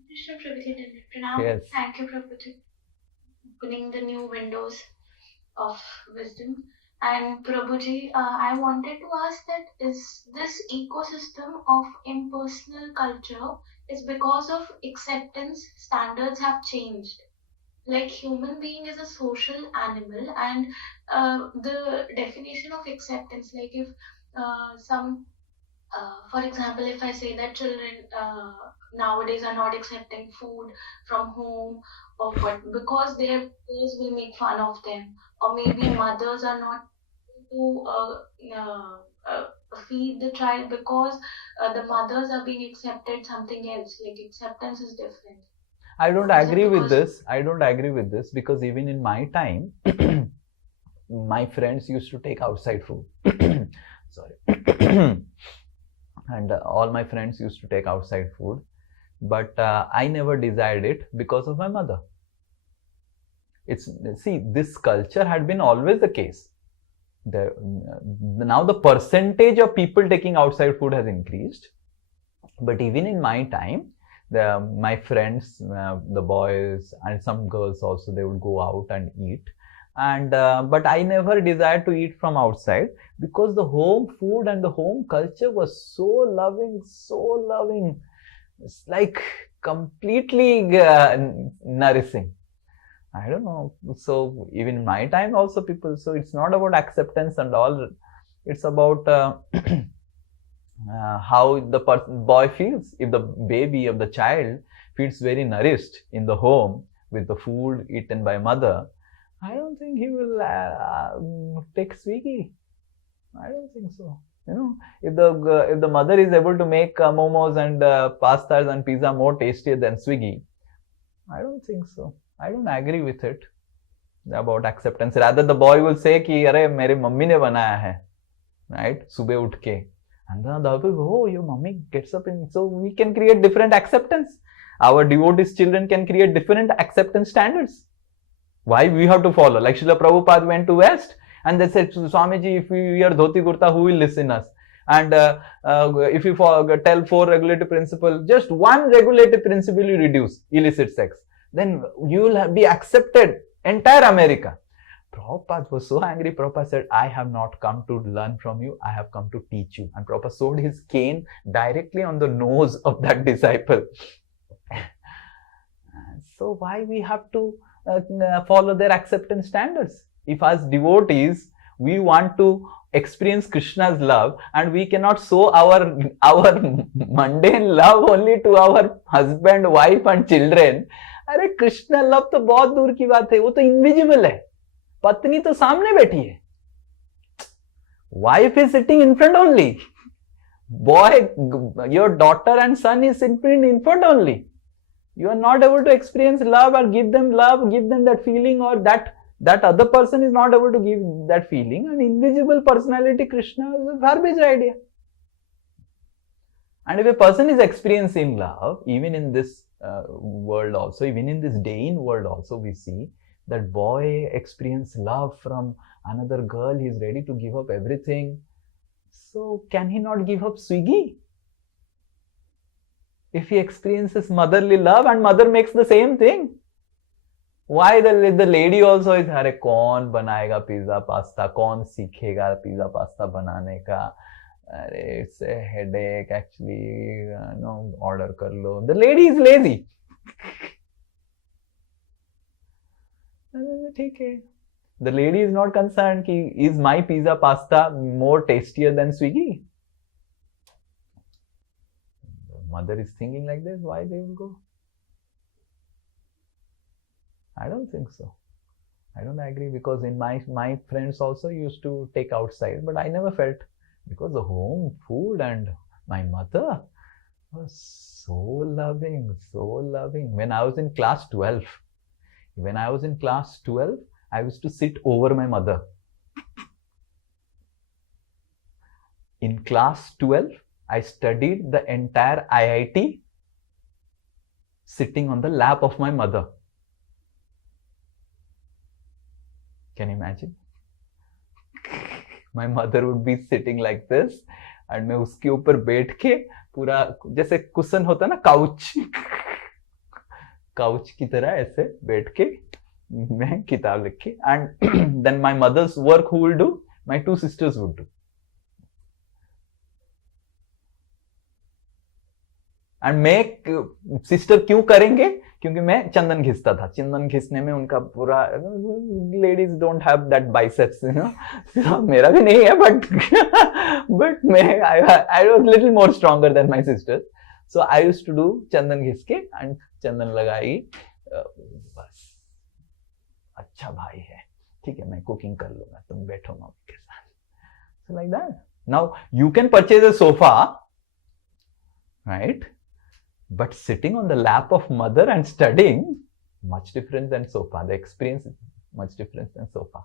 Krishna Prabhuji, Pranam. Yes. Thank you, Prabhuji, opening the new windows of wisdom. And Prabhuji, I wanted to ask that is this ecosystem of impersonal culture is because of acceptance standards have changed. Like human being is a social animal, and the definition of acceptance, like if for example, if I say that children nowadays are not accepting food from home or what, because their peers will make fun of them, or maybe mothers are not to feed the child because the mothers are being accepted something else, like acceptance is different. I don't agree with this. I don't agree with this because even in my time, my friends used to take outside food. Sorry. And all my friends used to take outside food. But I never desired it because of my mother. See, this culture had been always the case. Now the percentage of people taking outside food has increased. But even in my time, my friends, the boys and some girls also, they would go out and eat. And but I never desired to eat from outside because the home food and the home culture was so loving, so loving. It's like completely nourishing. I don't know. So even in my time also people, so it's not about acceptance and all. It's about how the boy feels. If the baby of the child feels very nourished in the home with the food eaten by mother, I don't think he will take Swiggy. I don't think so. You know, if the mother is able to make momos and pastas and pizza more tastier than Swiggy, I don't think so. I don't agree with it about acceptance. Rather, the boy will say कि अरे मेरी mummy ने बनाया है, right? Subah uth ke. And then the other people, oh, your mommy gets up, and so we can create different acceptance. Our devotees' children can create different acceptance standards. Why we have to follow? Like Srila Prabhupada went to West and they said, Swamiji, if we wear dhoti kurta, who will listen us? And if you tell 4 regulative principles, just one regulative principle you reduce, illicit sex, then you will be accepted, entire America. Prabhupada was so angry. Prabhupada said, I have not come to learn from you, I have come to teach you. And Prabhupada sowed his cane directly on the nose of that disciple. So why we have to follow their acceptance standards? If as devotees we want to experience Krishna's love and we cannot show our mundane love only to our husband, wife and children, अरे Krishna love तो बहुत दूर की बात है, वो तो invisible है. पत्नी तो सामने बैठी है, wife is sitting in front only, boy, your daughter and son is sitting in front only. You are not able to experience love or give them love, give them that feeling, or that other person is not able to give that feeling. An invisible personality, Krishna, is a garbage idea. And if a person is experiencing love, even in this world also, even in this day-in world also, we see that boy experience love from another girl, he is ready to give up everything. So can he not give up Swiggy? If he experiences motherly love and mother makes the same thing, why the lady also is, अरे कौन बनाएगा pizza pasta, कौन सीखेगा pizza pasta बनाने का, अरे it's a headache actually, no, order कर लो. The lady is lazy. ठीक है. The lady is not concerned कि is my pizza pasta more tastier than Swiggy? Mother is thinking like this, why they will go? I don't think so. I don't agree, because in my friends also used to take outside, but I never felt, because the home food and my mother was so loving, so loving. When I was in class 12, I used to sit over my mother. In class 12, I studied the entire IIT sitting on the lap of my mother. Can you imagine? My mother would be sitting like this and मैं उसके ऊपर बैठ के पूरा जैसे cushion होता ना, couch की तरह ऐसे बैठ के मैं किताब लिख के, and then my mother's work who will do? My 2 sisters would do. And मैं सिस्टर क्यों करेंगे? क्योंकि मैं चंदन घिसता था. चंदन घिसने में उनका पूरा, ladies don't have that biceps, you know, मेरा भी नहीं है, बट मैं I was little more stronger than my sister. So I used to do चंदन घिस के एंड चंदन लगाई, बस अच्छा भाई है, ठीक है, मैं कुकिंग कर लूंगा, तुम बैठो मम्मी के साथ. So like that. Now you can purchase a sofa, right? But sitting on the lap of mother and studying, much different than sofa. The experience is much different than sofa.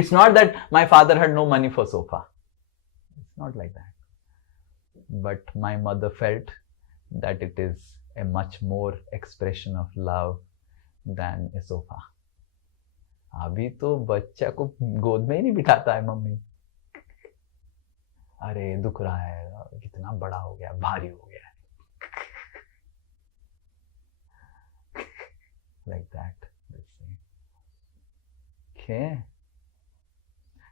It's not that my father had no money for sofa. It's not like that. But my mother felt that it is a much more expression of love than a sofa. अभी तो बच्चा को गोद में ही नहीं बिठाता है mummy. अरे दुख रहा है, कितना बड़ा हो गया, भारी हो गया. Like that. Let's see. Okay.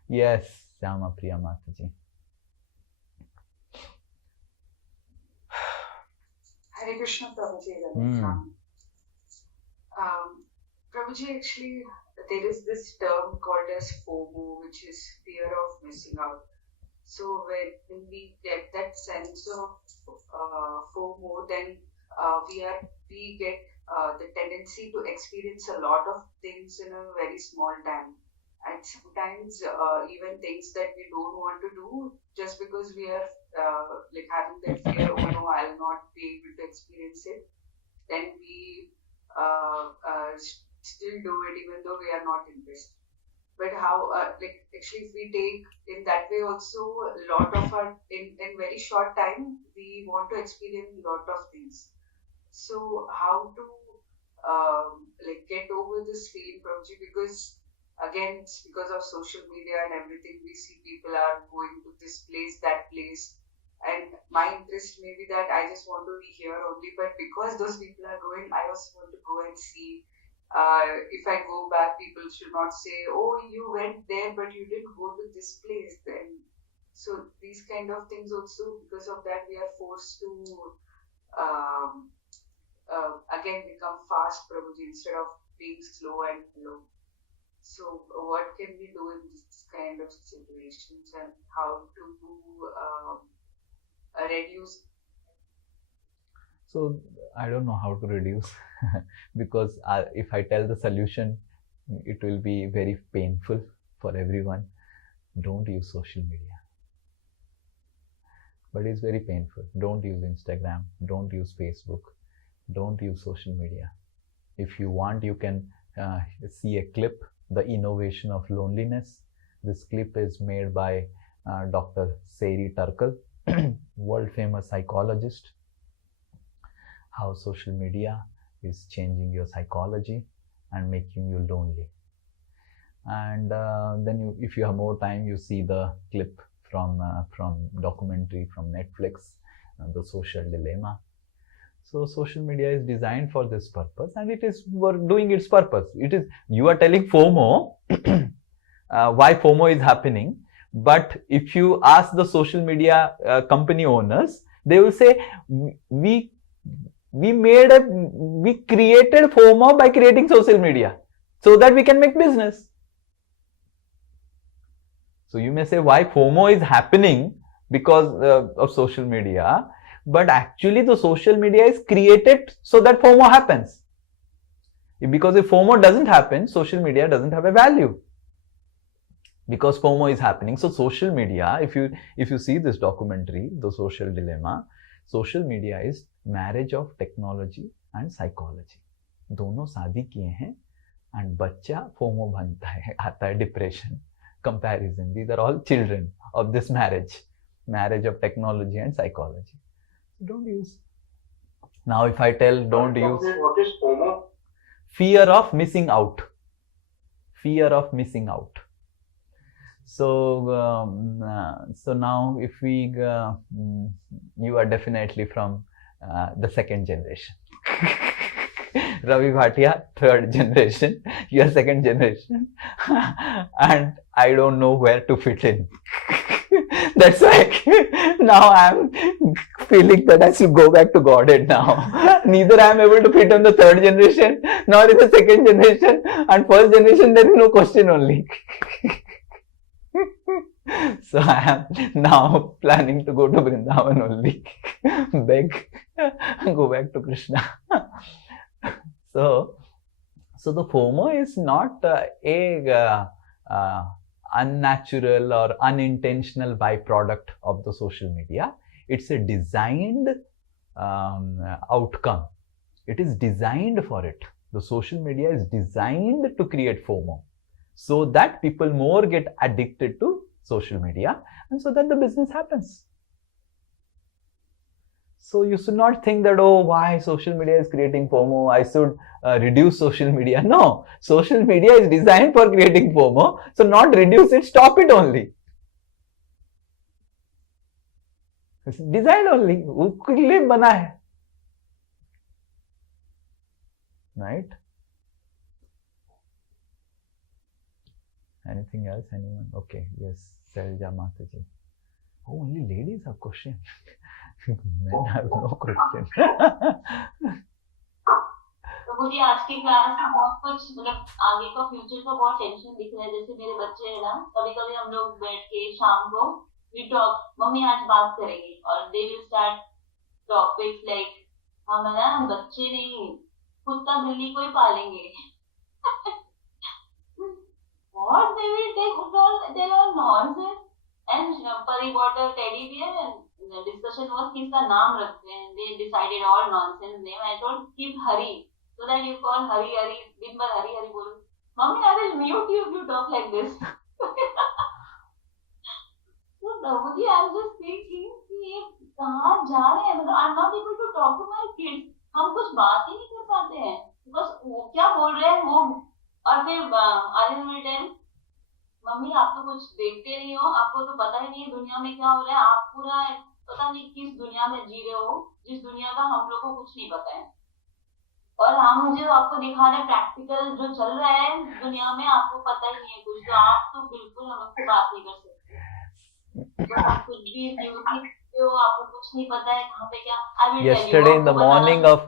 Yes, Syama Priya Mataji. Hare Krishna, Prabhuji. Prabhuji, actually, there is this term called as FOMO, which is fear of missing out. So when we get that sense of FOMO, then we get the tendency to experience a lot of things in a very small time, and sometimes even things that we don't want to do, just because we are like having that fear, oh no, I'll not be able to experience it, then we still do it even though we are not interested. But how, like, actually, if we take in that way also, a lot of our, in very short time, we want to experience a lot of things. So how to like get over this feeling, Prabhuji? Because again, it's because of social media and everything. We see people are going to this place, that place, and my interest may be that I just want to be here only. But because those people are going, I also want to go and see. If I go back, people should not say, "Oh, you went there, but you didn't go to this place." Then, so these kind of things also, because of that, we are forced to um, again become fast, Prabhuji, instead of being slow and low. So, what can we do in this kind of situations, and how to reduce? So I don't know how to reduce because if I tell the solution, it will be very painful for everyone. Don't use social media. But it's very painful. Don't use Instagram. Don't use Facebook. Don't use social media. If you want, you can see a clip, The Innovation of Loneliness. This clip is made by Dr. Sri Turkle, world famous psychologist. How social media is changing your psychology and making you lonely. And then if you have more time, you see the clip from documentary from Netflix, The Social Dilemma. So social media is designed for this purpose, and it is doing its purpose. It is, you are telling FOMO, why FOMO is happening. But if you ask the social media company owners, they will say, we created FOMO by creating social media so that we can make business. So you may say, why FOMO is happening because of social media, but actually the social media is created so that FOMO happens. Because if FOMO doesn't happen, social media doesn't have a value. Because FOMO is happening. So social media, if you see this documentary, The Social Dilemma, social media is marriage of technology and psychology. दोनों शादी किए हैं and बच्चा FOMO बनता है, आता है depression, comparison. These are all children of this marriage of technology and psychology. Don't use. Now if I tell don't use. What is FOMO? Fear of missing out. Fear of missing out. So so now if we you are definitely from the second generation. Ravi Bhatia, third generation, you are second generation, and I don't know where to fit in. That's why now I'm feeling that I should go back to Godhead now. Neither I am able to fit on the third generation, nor in the second generation, and first generation there is no question only. So I am now planning to go to Vrindavan only. Beg, go back to Krishna. So the FOMO is not a unnatural or unintentional byproduct of the social media. It's a designed outcome. It is designed for it. The social media is designed to create FOMO, so that people more get addicted to social media, and so that the business happens. So you should not think that, oh, why social media is creating FOMO, I should reduce social media. No, social media is designed for creating FOMO, so not reduce it, stop it only. It's designed only, उसके लिए बना है, right? Anything else? Anyone? Okay, yes, Selja Mataji. Oh, only ladies have questions. Men have no question. तो मुझे आज की class में बहुत कुछ, मतलब आगे का फ्यूचर का बहुत टेंशन दिख रहा है. जैसे मेरे बच्चे हैं ना, कभी कभी हम लोग बैठ के शाम को वी टॉक, मम्मी आज बात करेंगे, और they will start topics like हम है ना बच्चे नहीं, कुत्ता बिल्ली को ही पालेंगे. What they will take, they are nonsense. And Pari bought a teddy bear, and the discussion was किसका नाम रखते हैं. They decided all nonsense name. I told keep Hari, so that you call Hari Hari, दिन भर Hari Hari बोलो. Mommy, I will mute you if you talk like this. So Prabhuji, I was just thinking कि ये कहाँ जा रहे हैं, मतलब I'm not able to talk to my kids. हम कुछ बात ही नहीं कर पाते हैं because वो क्या बोल रहे हैं वो, और फिर आर्यन will tell, मम्मी आप तो कुछ देखते नहीं हो, आपको तो पता ही नहीं है दुनिया में क्या हो रहा है, आप पूरा पता नहीं किस दुनिया में जी रहे हो जिस दुनिया का हम लोग को कुछ नहीं पता है, और हम मुझे आपको दिखा रहे प्रैक्टिकल जो चल रहा है दुनिया में, आपको पता ही नहीं है कुछ, तो आप तो बिल्कुल हमसे बात नहीं कर सकते, तो आप कुछ भी न्यूज़ नहीं देखते हो, आपको कुछ नहीं पता है कहाँ पे क्या। I will tell you, Yesterday in the आपको बताना morning of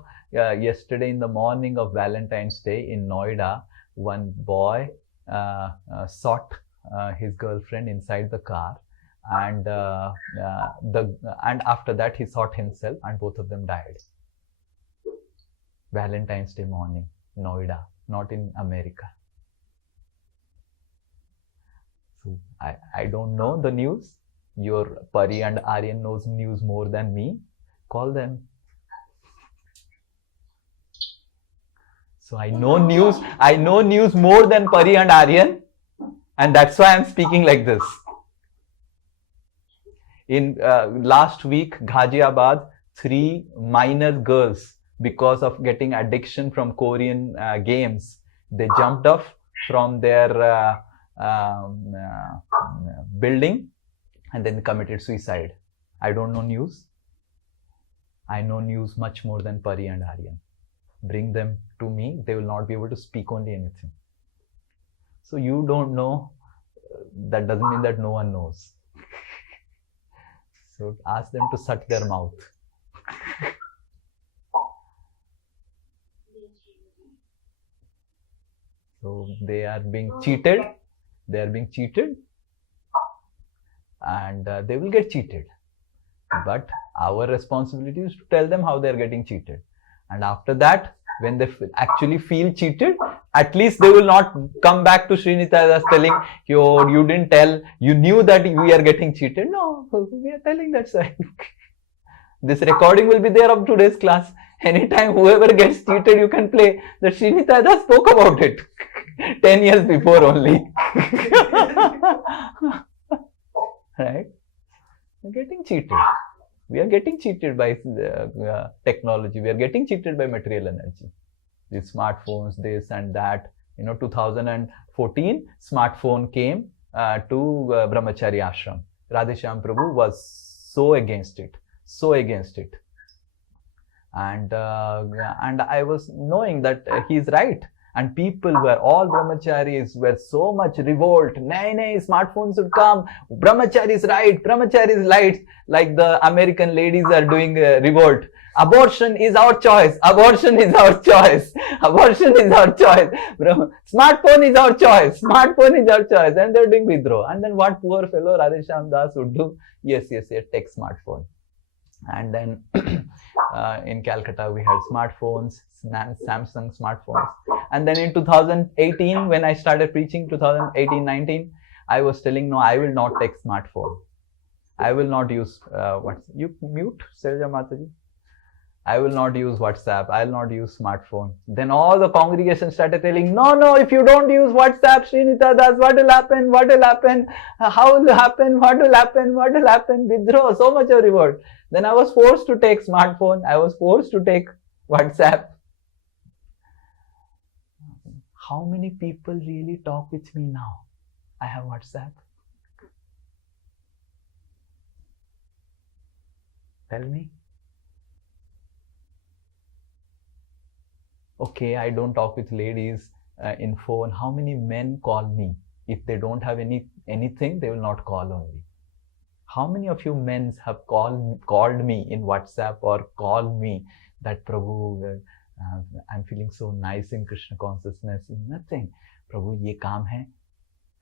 yesterday in the morning of Valentine's Day in Noida, one boy sought his girlfriend inside the car, and and after that he sought himself, and both of them died. Valentine's Day morning, Noida, not in America. So I don't know the news. Your Pari and Aryan knows news more than me. Call them. So I know news. I know news more than Pari and Aryan, and that's why I'm speaking like this. In last week, Ghaziabad, 3 minor girls, because of getting addiction from Korean games, they jumped off from their building and then committed suicide. I don't know news. I know news much more than Pari and Aryan. Bring them to me, they will not be able to speak only anything. So you don't know, that doesn't mean that no one knows. So ask them to shut their mouth. So they are being cheated. They are being cheated, and they will get cheated. But our responsibility is to tell them how they are getting cheated. And after that, when they actually feel cheated, at least they will not come back to Sri Nitai as telling, "Oh, you didn't tell, you knew that we are getting cheated." No, we are telling that side. This recording will be there of today's class. Anytime whoever gets cheated, you can play that Sri Nitai spoke about it 10 years before only. Right? We're getting cheated. We are getting cheated by technology. We are getting cheated by material energy. These smartphones, this and that. 2014, smartphone came to Brahmachari Ashram. Radheshyam Prabhu was so against it. And I was knowing that he's right. And people were, all brahmacharis were so much revolt. Nay, smartphones should come. Brahmachari is right. Brahmachari is right. Like the American ladies are doing revolt. Abortion is our choice. Abortion is our choice. Abortion is our choice. Smartphone is our choice. Smartphone is our choice. And they're doing vidro. And then what poor fellow Radheshyam Das would do? Yes, take smartphone. And then in Calcutta we had smartphones, Samsung smartphones. And then in 2018, when I started preaching, 2018-19, I was telling, no, I will not take smartphone. I will not use you mute, Selja Mataji. I will not use WhatsApp. I will not use smartphone. Then all the congregation started telling, no, if you don't use WhatsApp, Sri Nitai Das, what will happen? How will happen? What will happen? Vidro, so much of revolt. Then I was forced to take smartphone. I was forced to take WhatsApp. How many people really talk with me now? I have WhatsApp. Tell me. Okay, I don't talk with ladies in phone. How many men call me? If they don't have anything, they will not call only. How many of you men have called me in WhatsApp or called me that Prabhu, I'm feeling so nice in Krishna consciousness? Nothing. Prabhu, ye kaam hai,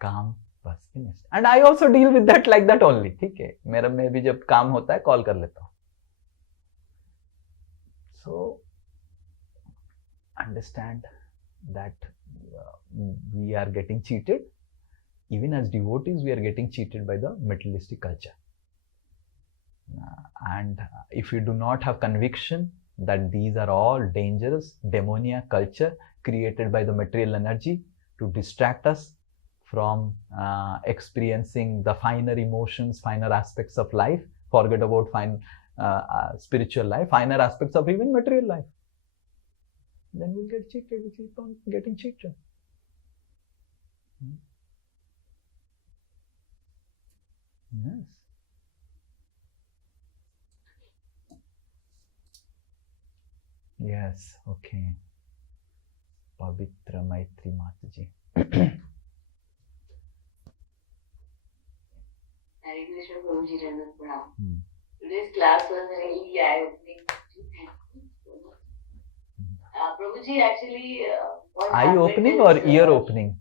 kaam bas finished. And I also deal with that like that only. ठीक है, मेरा में भी जब काम होता है call कर लेता हूँ. So understand that we are getting cheated. Even as devotees, we are getting cheated by the materialistic culture. And if you do not have conviction that these are all dangerous, demoniac culture created by the material energy, to distract us from experiencing the finer emotions, finer aspects of life, forget about spiritual life, finer aspects of even material life. Then we'll get cheated, we keep on getting cheated. Yes. Yes, okay. Pavitra Maitri Mataji. Hare Krishna Prabhuji Ranat Pranam. Today's class was really eye-opening. Prabhuji, actually, Eye-opening or ear-opening?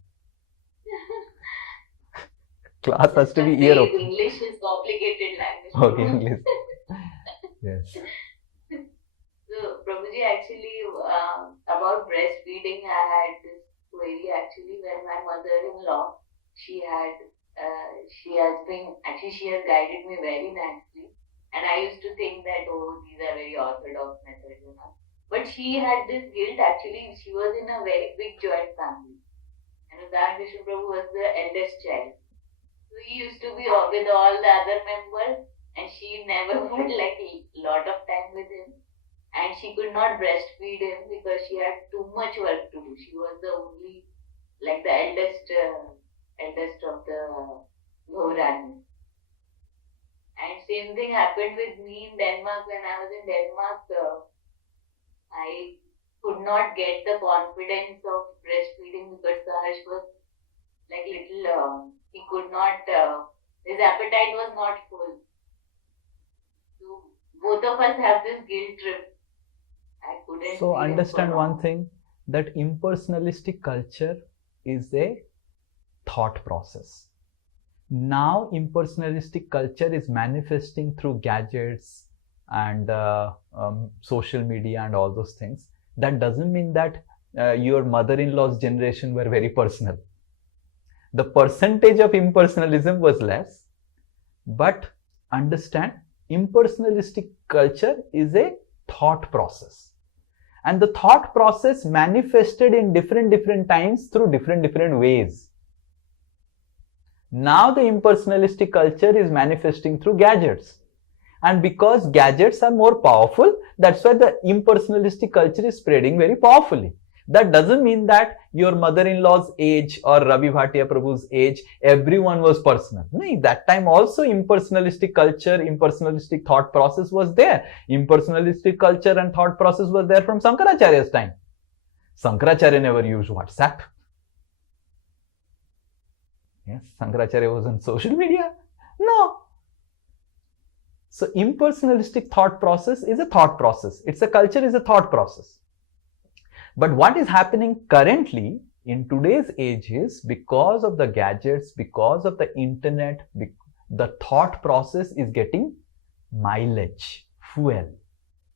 Class has to be ear-opening. English is complicated language. Okay, English. Yes. So, Prabhuji, actually, about breastfeeding, I had this query actually when my mother-in-law, she has guided me very nicely. And I used to think that, oh, these are very orthodox methods, you know. But she had this guilt, actually, she was in a very big joint family. And Uddharan Krishna Prabhu was the eldest child. So he used to be with all the other members, and she never had like a lot of time with him. And she could not breastfeed him because she had too much work to do. She was the only, like the eldest of the Gaurani. And same thing happened with me in Denmark. When I was in Denmark, I could not get the confidence of breastfeeding because Saharsh was like little, he could not, his appetite was not full. So both of us have this guilt trip. I couldn't. So understand one thing, that impersonalistic culture is a thought process. Now impersonalistic culture is manifesting through gadgets and social media and all those things. That doesn't mean that your mother-in-law's generation were very personal. The percentage of impersonalism was less, but understand, impersonalistic culture is a thought process. And the thought process manifested in different times through different ways. Now the impersonalistic culture is manifesting through gadgets. And because gadgets are more powerful, that's why the impersonalistic culture is spreading very powerfully. That doesn't mean that your mother-in-law's age or Ravi Bhatia Prabhu's age, everyone was personal. No, that time also impersonalistic culture, impersonalistic thought process was there. Impersonalistic culture and thought process was there from Shankaracharya's time. Shankaracharya never used WhatsApp. Yes, Shankaracharya was on social media. No. So impersonalistic thought process is a thought process. It's a culture, is a thought process. But what is happening currently in today's age is, because of the gadgets, because of the internet, the thought process is getting mileage, fuel.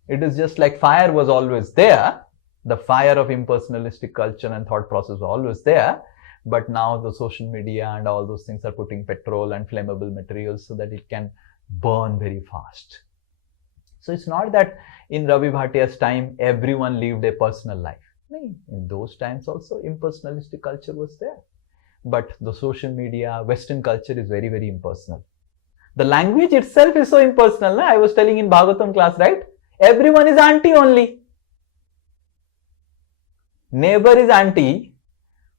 It is just like fire was always there. The fire of impersonalistic culture and thought process was always there. But now the social media and all those things are putting petrol and flammable materials so that it can burn very fast. So it's not that in Ravi Bhatia's time everyone lived a personal life. In those times also impersonalistic culture was there. But the social media, Western culture is very, very impersonal. The language itself is so impersonal. I was telling in Bhagavatam class, right? Everyone is auntie only. Neighbor is auntie.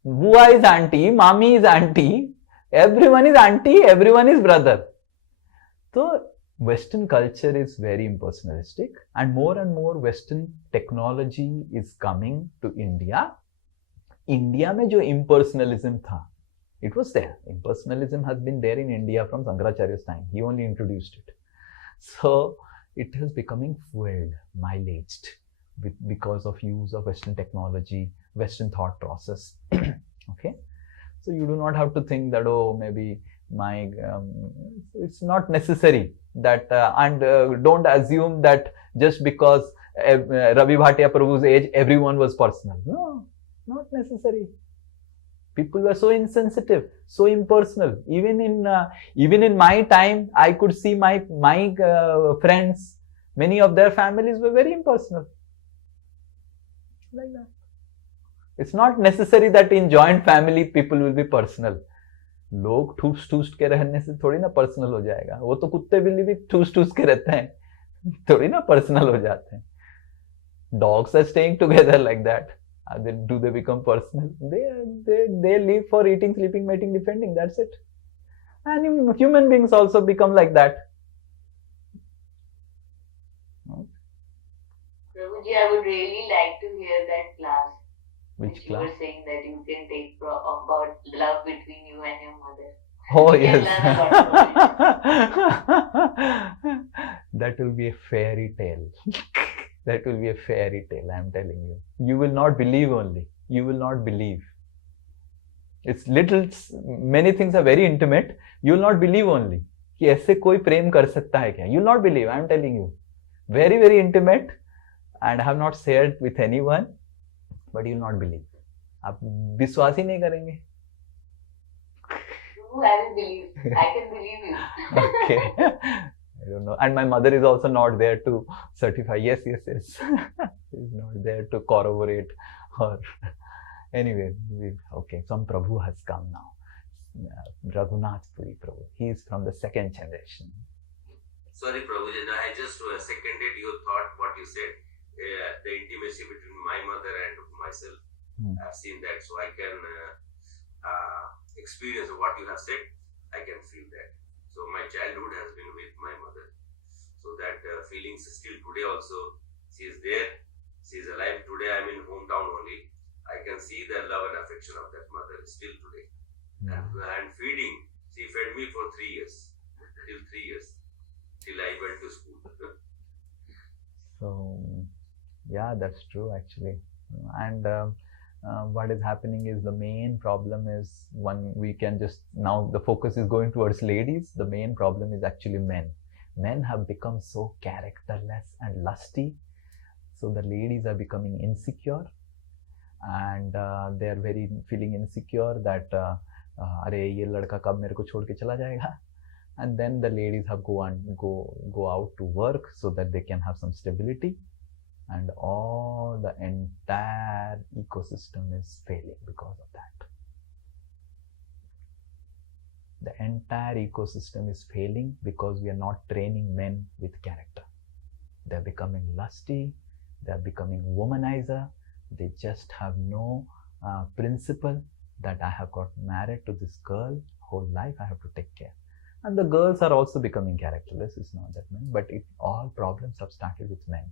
Bua is auntie. Mami is auntie. Everyone is auntie. Everyone is brother. So Western culture is very impersonalistic, and more Western technology is coming to India. India में जो impersonalism था, it was there. Impersonalism has been there in India from Shankaracharya's time. He only introduced it. So it is becoming fueled, mileaged because of use of Western technology, Western thought process. Okay, so you do not have to think that, oh, maybe my it's not necessary that don't assume that just because Ravi Bhatia Prabhu's age everyone was personal. No, not necessary. People were so insensitive, so impersonal. Even in my time, I could see my friends, many of their families were very impersonal, like that. It's not necessary that in joint family people will be personal. लोग ठूस ठूस के रहने से थोड़ी ना personal हो जाएगा. वो तो कुत्ते बिल्ली भी ठूस ठूस के रहते हैं, थोड़ी ना पर्सनल हो जाते हैं. Dogs are staying together like that. Do they become personal? They live for eating, sleeping, mating, defending. That's it. And human beings also become like that. Prabhuji, I would really like to hear that class. Which You class? were saying that you can take about love between you and your mother. Oh, We can yes. learn a lot from it. That will be a fairy tale. That will be a fairy tale, I am telling you. You will not believe only. You will not believe. It's little, many things are very intimate. You will not believe only. कि ऐसे कोई प्रेम कर सकता है क्या? You will not believe, I am telling you. Very, very intimate. And I have not shared with anyone. But you will not believe. आप विश्वास ही नहीं करेंगे. I will believe. I can believe you. Okay. I don't know. And my mother is also not there to certify. Yes. She's not there to corroborate or anyway. Okay. Some Prabhu has come now. Raghunath Puri Prabhu. He is from the second generation. Sorry, Prabhuji, I just seconded your thought, what you said. The intimacy between my mother and myself. I've seen that, so I can experience what you have said. I can feel that. So my childhood has been with my mother. So that feelings still today also. She is there. She is alive today. I'm in hometown only. I can see the love and affection of that mother still today. And feeding. She fed me for 3 years. Till 3 years. Till I went to school. So, yeah, that's true actually. And what is happening is the main problem is we can just, now the focus is going towards ladies. The main problem is actually men. Men have become so characterless and lusty. So the ladies are becoming insecure. And they are very feeling insecure that अरे ये लड़का कब मेरे को छोड़ के चला जाएगा. And then the ladies have go out to work so that they can have some stability, and all the entire ecosystem is failing because of that. The entire ecosystem is failing because we are not training men with character. They are becoming lusty, they are becoming womanizer, they just have no principle that I have got married to this girl, whole life I have to take care. And the girls are also becoming characterless, it's not that men, but all problems have started with men.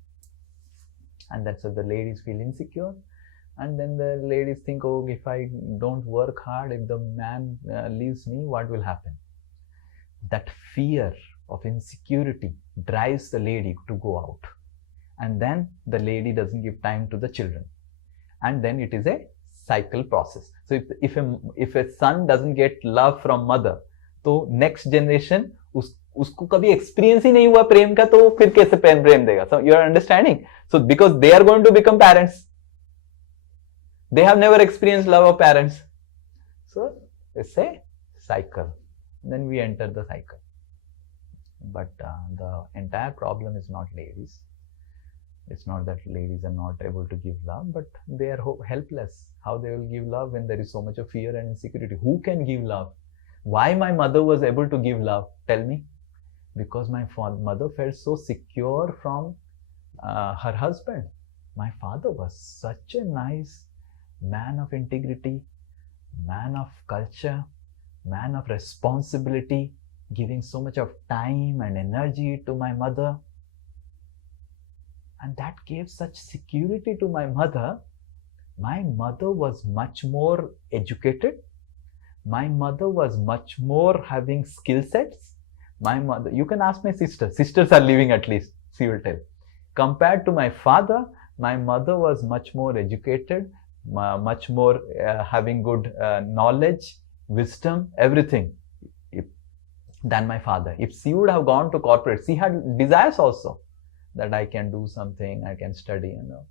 And that's why the ladies feel insecure. And then the ladies think, oh, if I don't work hard, if the man leaves me, what will happen? That fear of insecurity drives the lady to go out. And then the lady doesn't give time to the children. And then it is a cycle process. So if a son doesn't get love from mother, तो next generation उसको कभी experience ही नहीं हुआ प्रेम का, तो फिर कैसे प्रेम देगा? So you are understanding? So because they are going to become parents, they have never experienced love of parents. So it's a cycle. Then we enter the cycle. But the entire problem is not ladies. It's not that ladies are not able to give love, but they are helpless. How they will give love when there is so much of fear and insecurity? Who can give love? Why my mother was able to give love? Tell me. Because my mother felt so secure from her husband. My father was such a nice man of integrity, man of culture, man of responsibility, giving so much of time and energy to my mother. And that gave such security to my mother. My mother was much more educated. My mother was much more having skill sets. My mother, you can ask my sister. Sisters are living at least, she will tell. Compared to my father, my mother was much more educated, much more having good knowledge, wisdom, everything than my father. If she would have gone to corporate, she had desires also that I can do something, I can study, you know.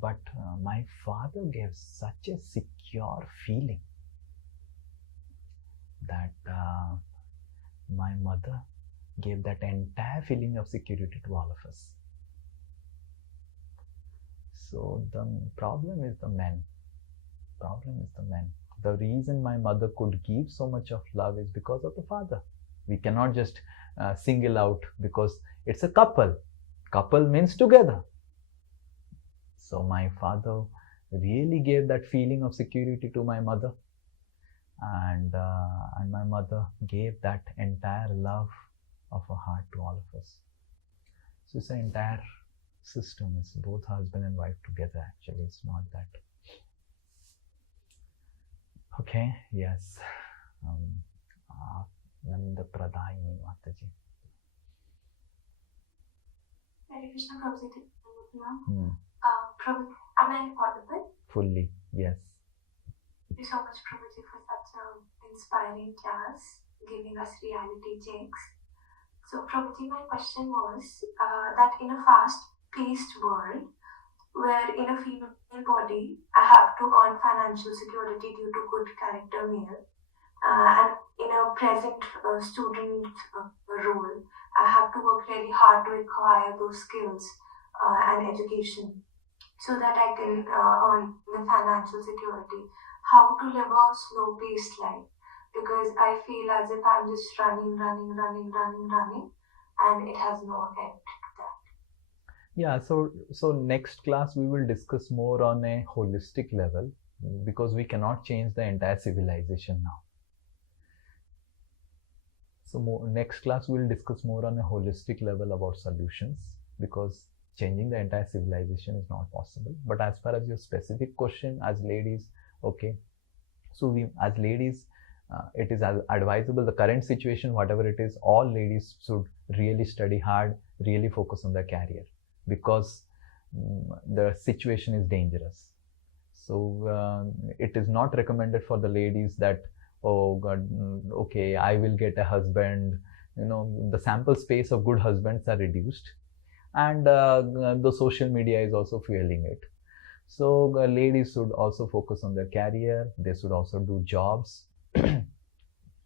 But my father gave such a secure feeling that my mother gave that entire feeling of security to all of us. So the problem is the men. problem is the men. The reason my mother could give so much of love is because of the father. We cannot just single out, because it's a couple. Couple means together. So my father really gave that feeling of security to my mother, and my mother gave that entire love of her heart to all of us. So it's an entire system. It's both husband and wife together. Actually, it's not that. Okay. Yes. Nanda Pradayini Mataji. Hare Krishna, Prabhuji. Hmm. Am I audible? Fully. Yes. Thank you so much, Prabhuji, for such an inspiring class, giving us reality checks. So, Prabhuji, my question was that in a fast-paced world, where in a female body, I have to earn financial security due to good character male, and in a present student role, I have to work really hard to acquire those skills and education so that I can earn the financial security. How to live a slow-paced life, because I feel as if I'm just running, and it has no end to that. Yeah, so next class we will discuss more on a holistic level, because we cannot change the entire civilization now. So next class we will discuss more on a holistic level about solutions, because changing the entire civilization is not possible. But as far as your specific question, as ladies, okay, so we as ladies, it is advisable, the current situation, whatever it is, all ladies should really study hard, really focus on their career, because the situation is dangerous. So it is not recommended for the ladies that, oh God, okay, I will get a husband. The sample space of good husbands are reduced, and the social media is also fueling it. So ladies should also focus on their career. They should also do jobs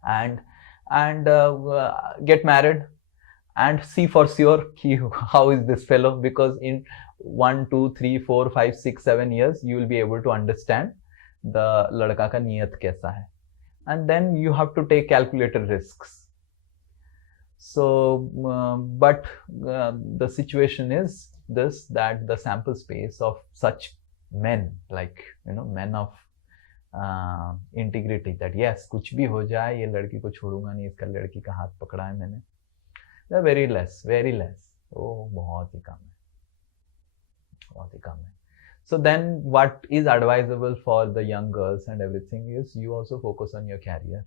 and get married and see for sure how is this fellow, because in 1, 2, 3, 4, 5, 6, 7 years you will be able to understand the ladka ka niyat kaisa hai, and then you have to take calculated risks. So but the situation is this, that the sample space of such men, like men of integrity, that yes, कुछ भी हो जाए, ये लड़की को छोड़ूंगा नहीं, इसका लड़की का हाथ पकड़ा है मैंने, they're very less. Oh, बहुत ही कम है. So then what is advisable for the young girls and everything is, you also focus on your career,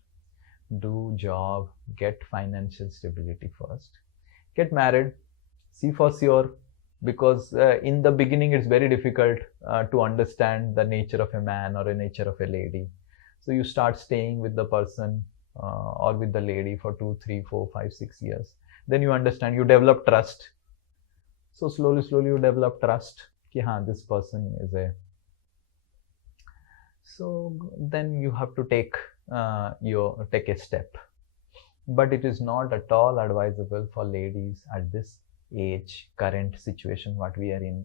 do job, get financial stability first, get married, see for sure, because in the beginning it's very difficult to understand the nature of a man or a nature of a lady. So you start staying with the person or with the lady for 2, 3, 4, 5, 6 years. Then you understand, you develop trust. So slowly you develop trust ki haan, this person is a. So then you have to take a step. But it is not at all advisable for ladies at this age, current situation what we are in,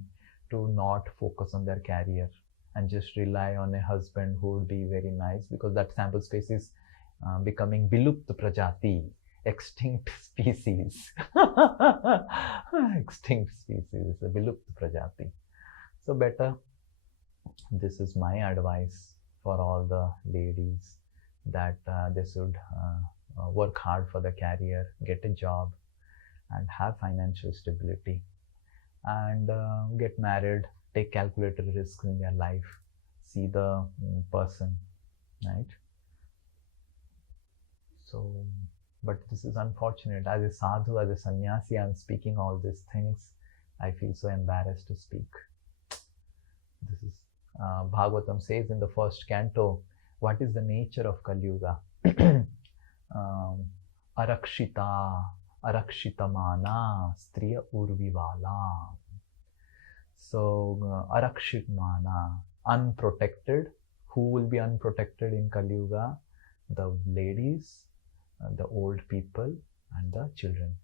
to not focus on their career and just rely on a husband who would be very nice, because that sample space is becoming Vilupt Prajati, extinct species. Extinct species, a Vilupt Prajati. So better, this is my advice for all the ladies, that they should work hard for the career, get a job, and have financial stability, and get married, take calculated risks in their life, see the person, right? So, but this is unfortunate. As a sadhu, as a sannyasi, I'm speaking all these things. I feel so embarrassed to speak. This is Bhagavatam says in the first canto, what is the nature of Kali Yuga? Arakshitamana striya urvivala. So arakshitmana, unprotected. Who will be unprotected in Kali Yuga? The ladies, the old people, and the children.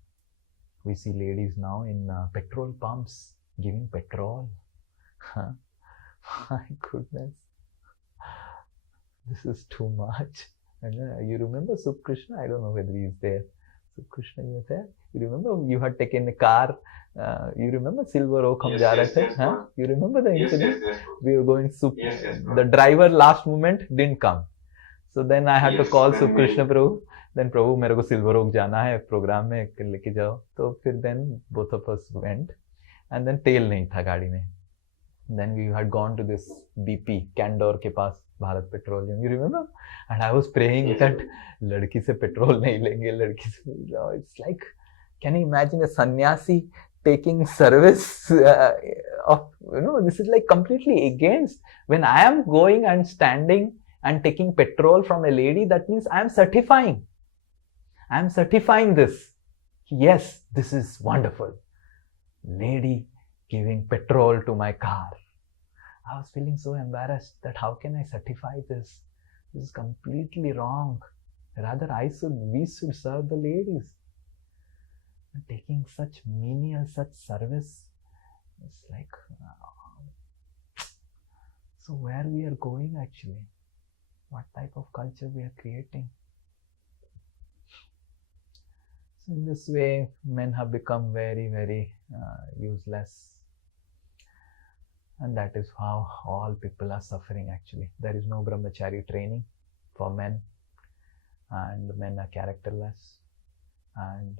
We see ladies now in petrol pumps giving petrol. My goodness. this is too much. And you remember Sup Krishna? I don't know whether he is there. Sup Krishna, you were there? You remember you had taken a car? You remember Silver Oak? हम जा रहे थे, huh? You remember the incident? We were going Sup. The driver last moment didn't come. So then I had to call Sup Krishna Prabhu. Then Prabhu, मेरे को Silver Oak जाना है programme में, लेके जाओ. तो फिर then both of us went. And then तेल नहीं था गाड़ी में. Then we had gone to this BP, Candor के पास, Bharat Petroleum. You remember? And I was praying that लड़की से पेट्रोल नहीं लेंगे, लड़की से. It's like, can you imagine a sannyasi taking service of, this is like completely against. When I am going and standing and taking petrol from a lady, that means I am certifying. I am certifying this. Yes, this is wonderful. Lady giving petrol to my car. I was feeling so embarrassed that how can I certify this? This is completely wrong. Rather, we should serve the ladies. Taking such menial, such service, it's like, so where we are going actually? What type of culture we are creating? So in this way, men have become very, very useless. And that is how all people are suffering actually. There is no brahmachari training for men, and men are characterless. And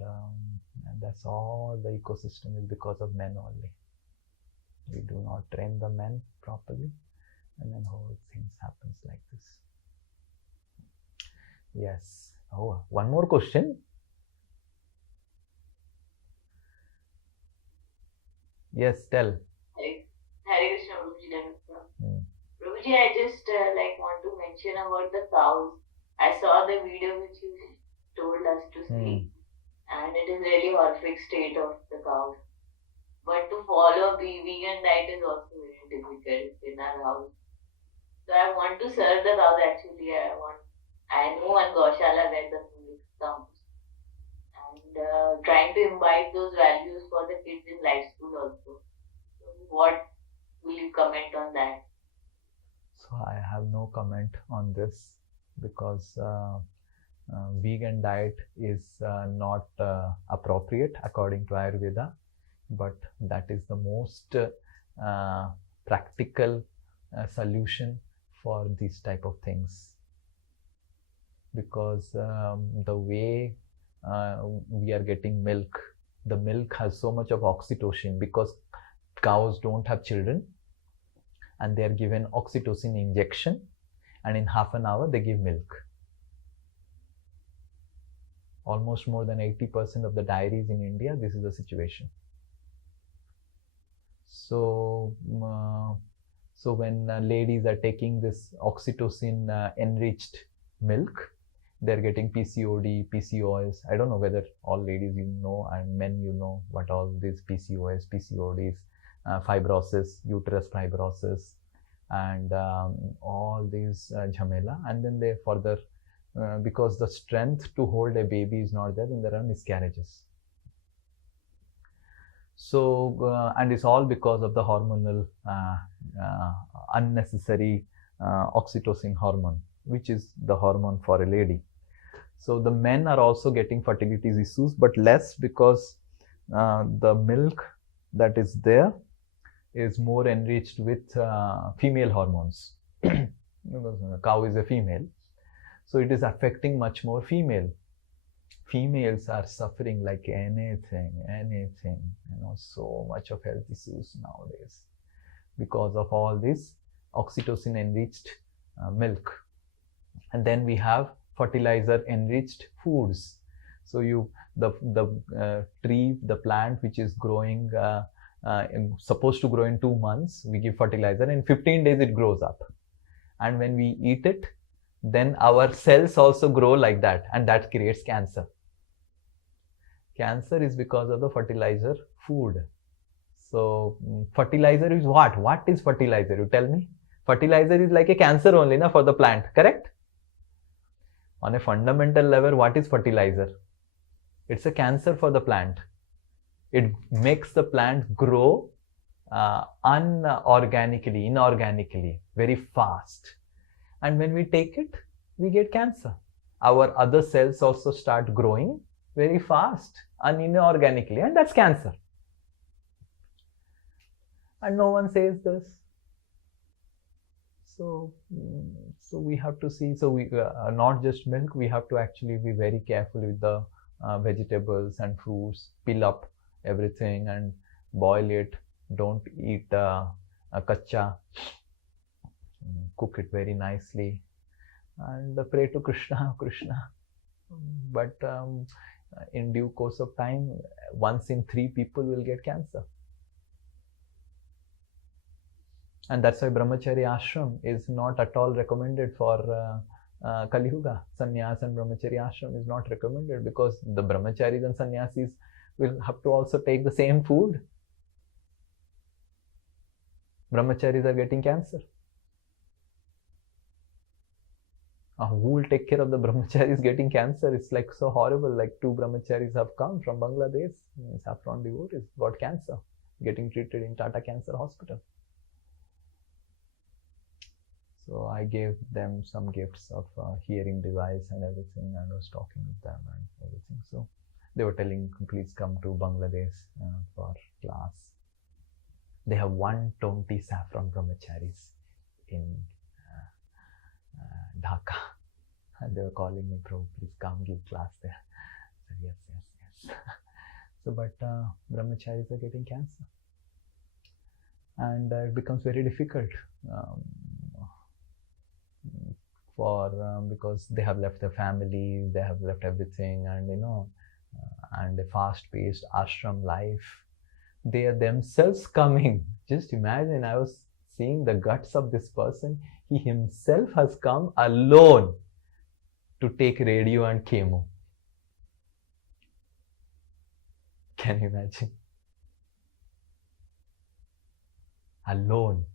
that's all the ecosystem is because of men only. We do not train the men properly, and then whole things happens like this. Yes. Oh, one more question. Yes, tell. Hare Krishna, Prabhuji. Prabhuji, I just want to mention about the cows. I saw the video which you told us to see, and it is really horrific state of the cows. But to follow vegan diet is also very difficult in our house. So I want to serve the cows actually. I know one Gaushala where the milk comes, and trying to imbibe those values for the kids in life school also. So what will you comment on that? So I have no comment on this because vegan diet is not appropriate according to Ayurveda, but that is the most practical solution for these type of things, because the way we are getting milk, the milk has so much of oxytocin because cows don't have children, and they are given oxytocin injection, and in half an hour they give milk. Almost more than 80% of the dairies in India, this is the situation. So, when ladies are taking this oxytocin enriched milk, they're getting PCOD, PCOS. I don't know whether all ladies you know and men you know what all these PCOS, PCODs, fibrosis, uterus fibrosis, and all these jhamela. And then they further, because the strength to hold a baby is not there, then there are miscarriages. So, and it's all because of the hormonal, unnecessary oxytocin hormone, which is the hormone for a lady. So the men are also getting fertility issues, but less because the milk that is there is more enriched with female hormones. Because cow is a female, so it is affecting much more female. Females are suffering like anything, so much of health issues nowadays because of all this oxytocin enriched milk. And then we have fertilizer enriched foods. So the tree, the plant which is growing, supposed to grow in 2 months, we give fertilizer, and in 15 days it grows up. And when we eat it, then our cells also grow like that, and that creates cancer. Cancer is because of the fertilizer food. So fertilizer is what? What is fertilizer? You tell me. Fertilizer is like a cancer only for the plant, correct? On a fundamental level, what is fertilizer? It's a cancer for the plant. It makes the plant grow inorganically, very fast. And when we take it, we get cancer. Our other cells also start growing very fast and inorganically, and that's cancer. And no one says this. So we have to see, so we not just milk, we have to actually be very careful with the vegetables and fruits, peel up everything and boil it. Don't eat a kacha. Cook it very nicely and pray to Krishna, Krishna. But in due course of time, 1 in 3 people will get cancer. And that's why brahmachari ashram is not at all recommended for Kali Yuga. Sannyas and brahmachari ashram is not recommended because the brahmacharis and sannyasis will have to also take the same food. Brahmacharis are getting cancer. Who will take care of the brahmacharis getting cancer? It's like so horrible. Like 2 brahmacharis have come from Bangladesh, saffron devotees, got cancer, getting treated in Tata Cancer Hospital. So I gave them some gifts of hearing device and everything, and I was talking with them and everything. So they were telling, please come to Bangladesh for class. They have 120 saffron brahmacharis in Dhaka. And they were calling me, Prabhu, please come give class there. I said, yes. So, but brahmacharis are getting cancer. And it becomes very difficult because they have left their family, they have left everything, and and a fast-paced ashram life. They are themselves coming. Just imagine, I was seeing the guts of this person. He himself has come alone to take radio and chemo. Can you imagine? Alone.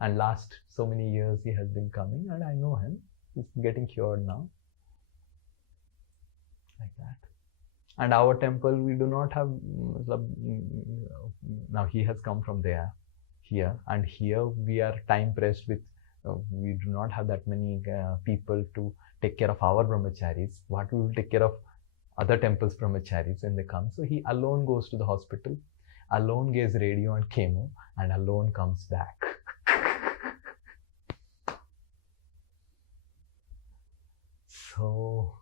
And last so many years he has been coming, and I know him. He's getting cured now. Like that. And our temple, we do not have, now he has come from there, here, and here we are time pressed with, we do not have that many people to take care of our brahmacharis. What we will take care of other temples' brahmacharis when they come? So he alone goes to the hospital, alone gives radio and chemo, and alone comes back. So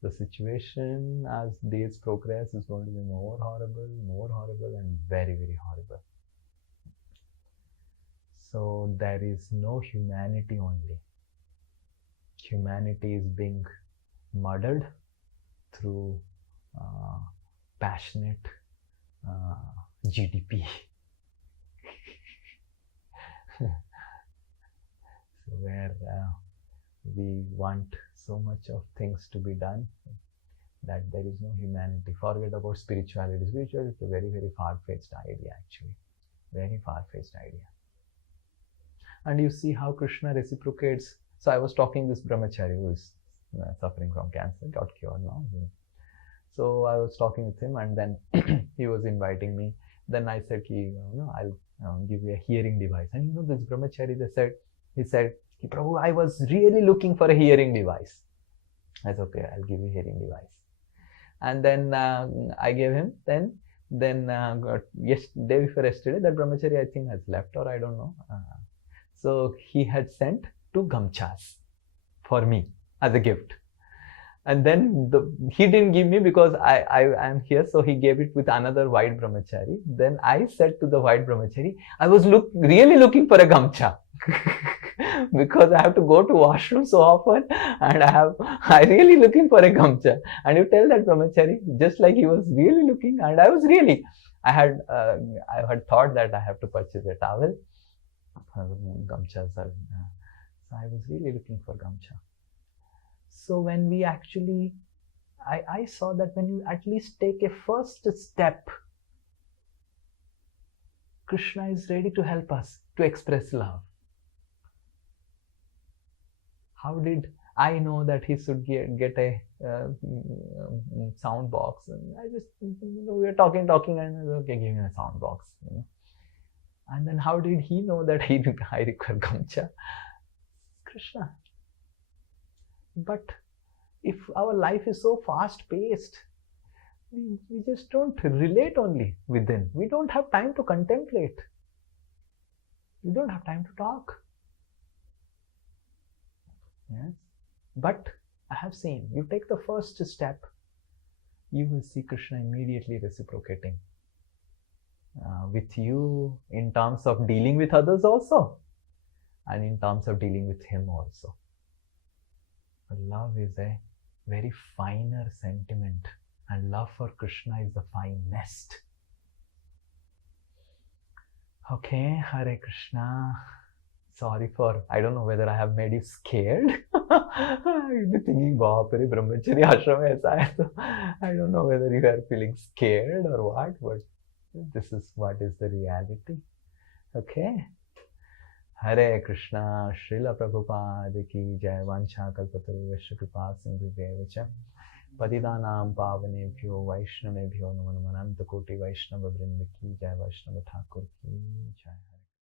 the situation as days progress is going to be more horrible and very, very horrible. So there is no humanity only. Humanity is being murdered through passionate GDP. So where we want so much of things to be done that there is no humanity. Forget about spirituality. Spirituality is a very, very far-fetched idea actually. Very far-fetched idea. And you see how Krishna reciprocates. So I was talking this brahmachari who is suffering from cancer, got cured now. So I was talking with him, and then he was inviting me. Then I said, I'll give you a hearing device. And this brahmachari, he said, Prabhu, I was really looking for a hearing device. I said, okay, I'll give you a hearing device. And then I gave him, then day before yesterday, that brahmachari I think has left, or I don't know. So he had sent 2 gamchas for me as a gift. And then he didn't give me because I am here, so he gave it with another white brahmachari. Then I said to the white brahmachari, I was really looking for a gamcha. Because I have to go to washroom so often, and I really looking for a gamcha. And you tell that brahmachari, just like he was really looking, and I was really, I had thought that I have to purchase a towel. Gamchas are, so I was really looking for gamcha. So when we actually, I saw that when you at least take a first step, Krishna is ready to help us to express love. How did I know that he should get a sound box? And I just, we were talking, and okay, give me a sound box. And then how did he know that I require gamcha? Krishna. But if our life is so fast paced, we just don't relate only within. We don't have time to contemplate. We don't have time to talk. Yes. But I have seen, you take the first step, you will see Krishna immediately reciprocating with you in terms of dealing with others also, and in terms of dealing with him also. But love is a very finer sentiment, and love for Krishna is the finest. Okay, Hare Krishna. Sorry for, I don't know whether I have made you scared. You'll be thinking, Bapare, Brahmachari Ashram aisa hai, so I don't know whether you are feeling scared or what, but this is what is the reality. Okay. Hare Krishna. Srila Prabhupada ki jai. Vancha kalpataru kripa sindhu cha patidanam pavanebhyo vaishnavebhyo namo namo ananta koti vaishnava vrinda ki jai. Vaishnava Thakur ki jai.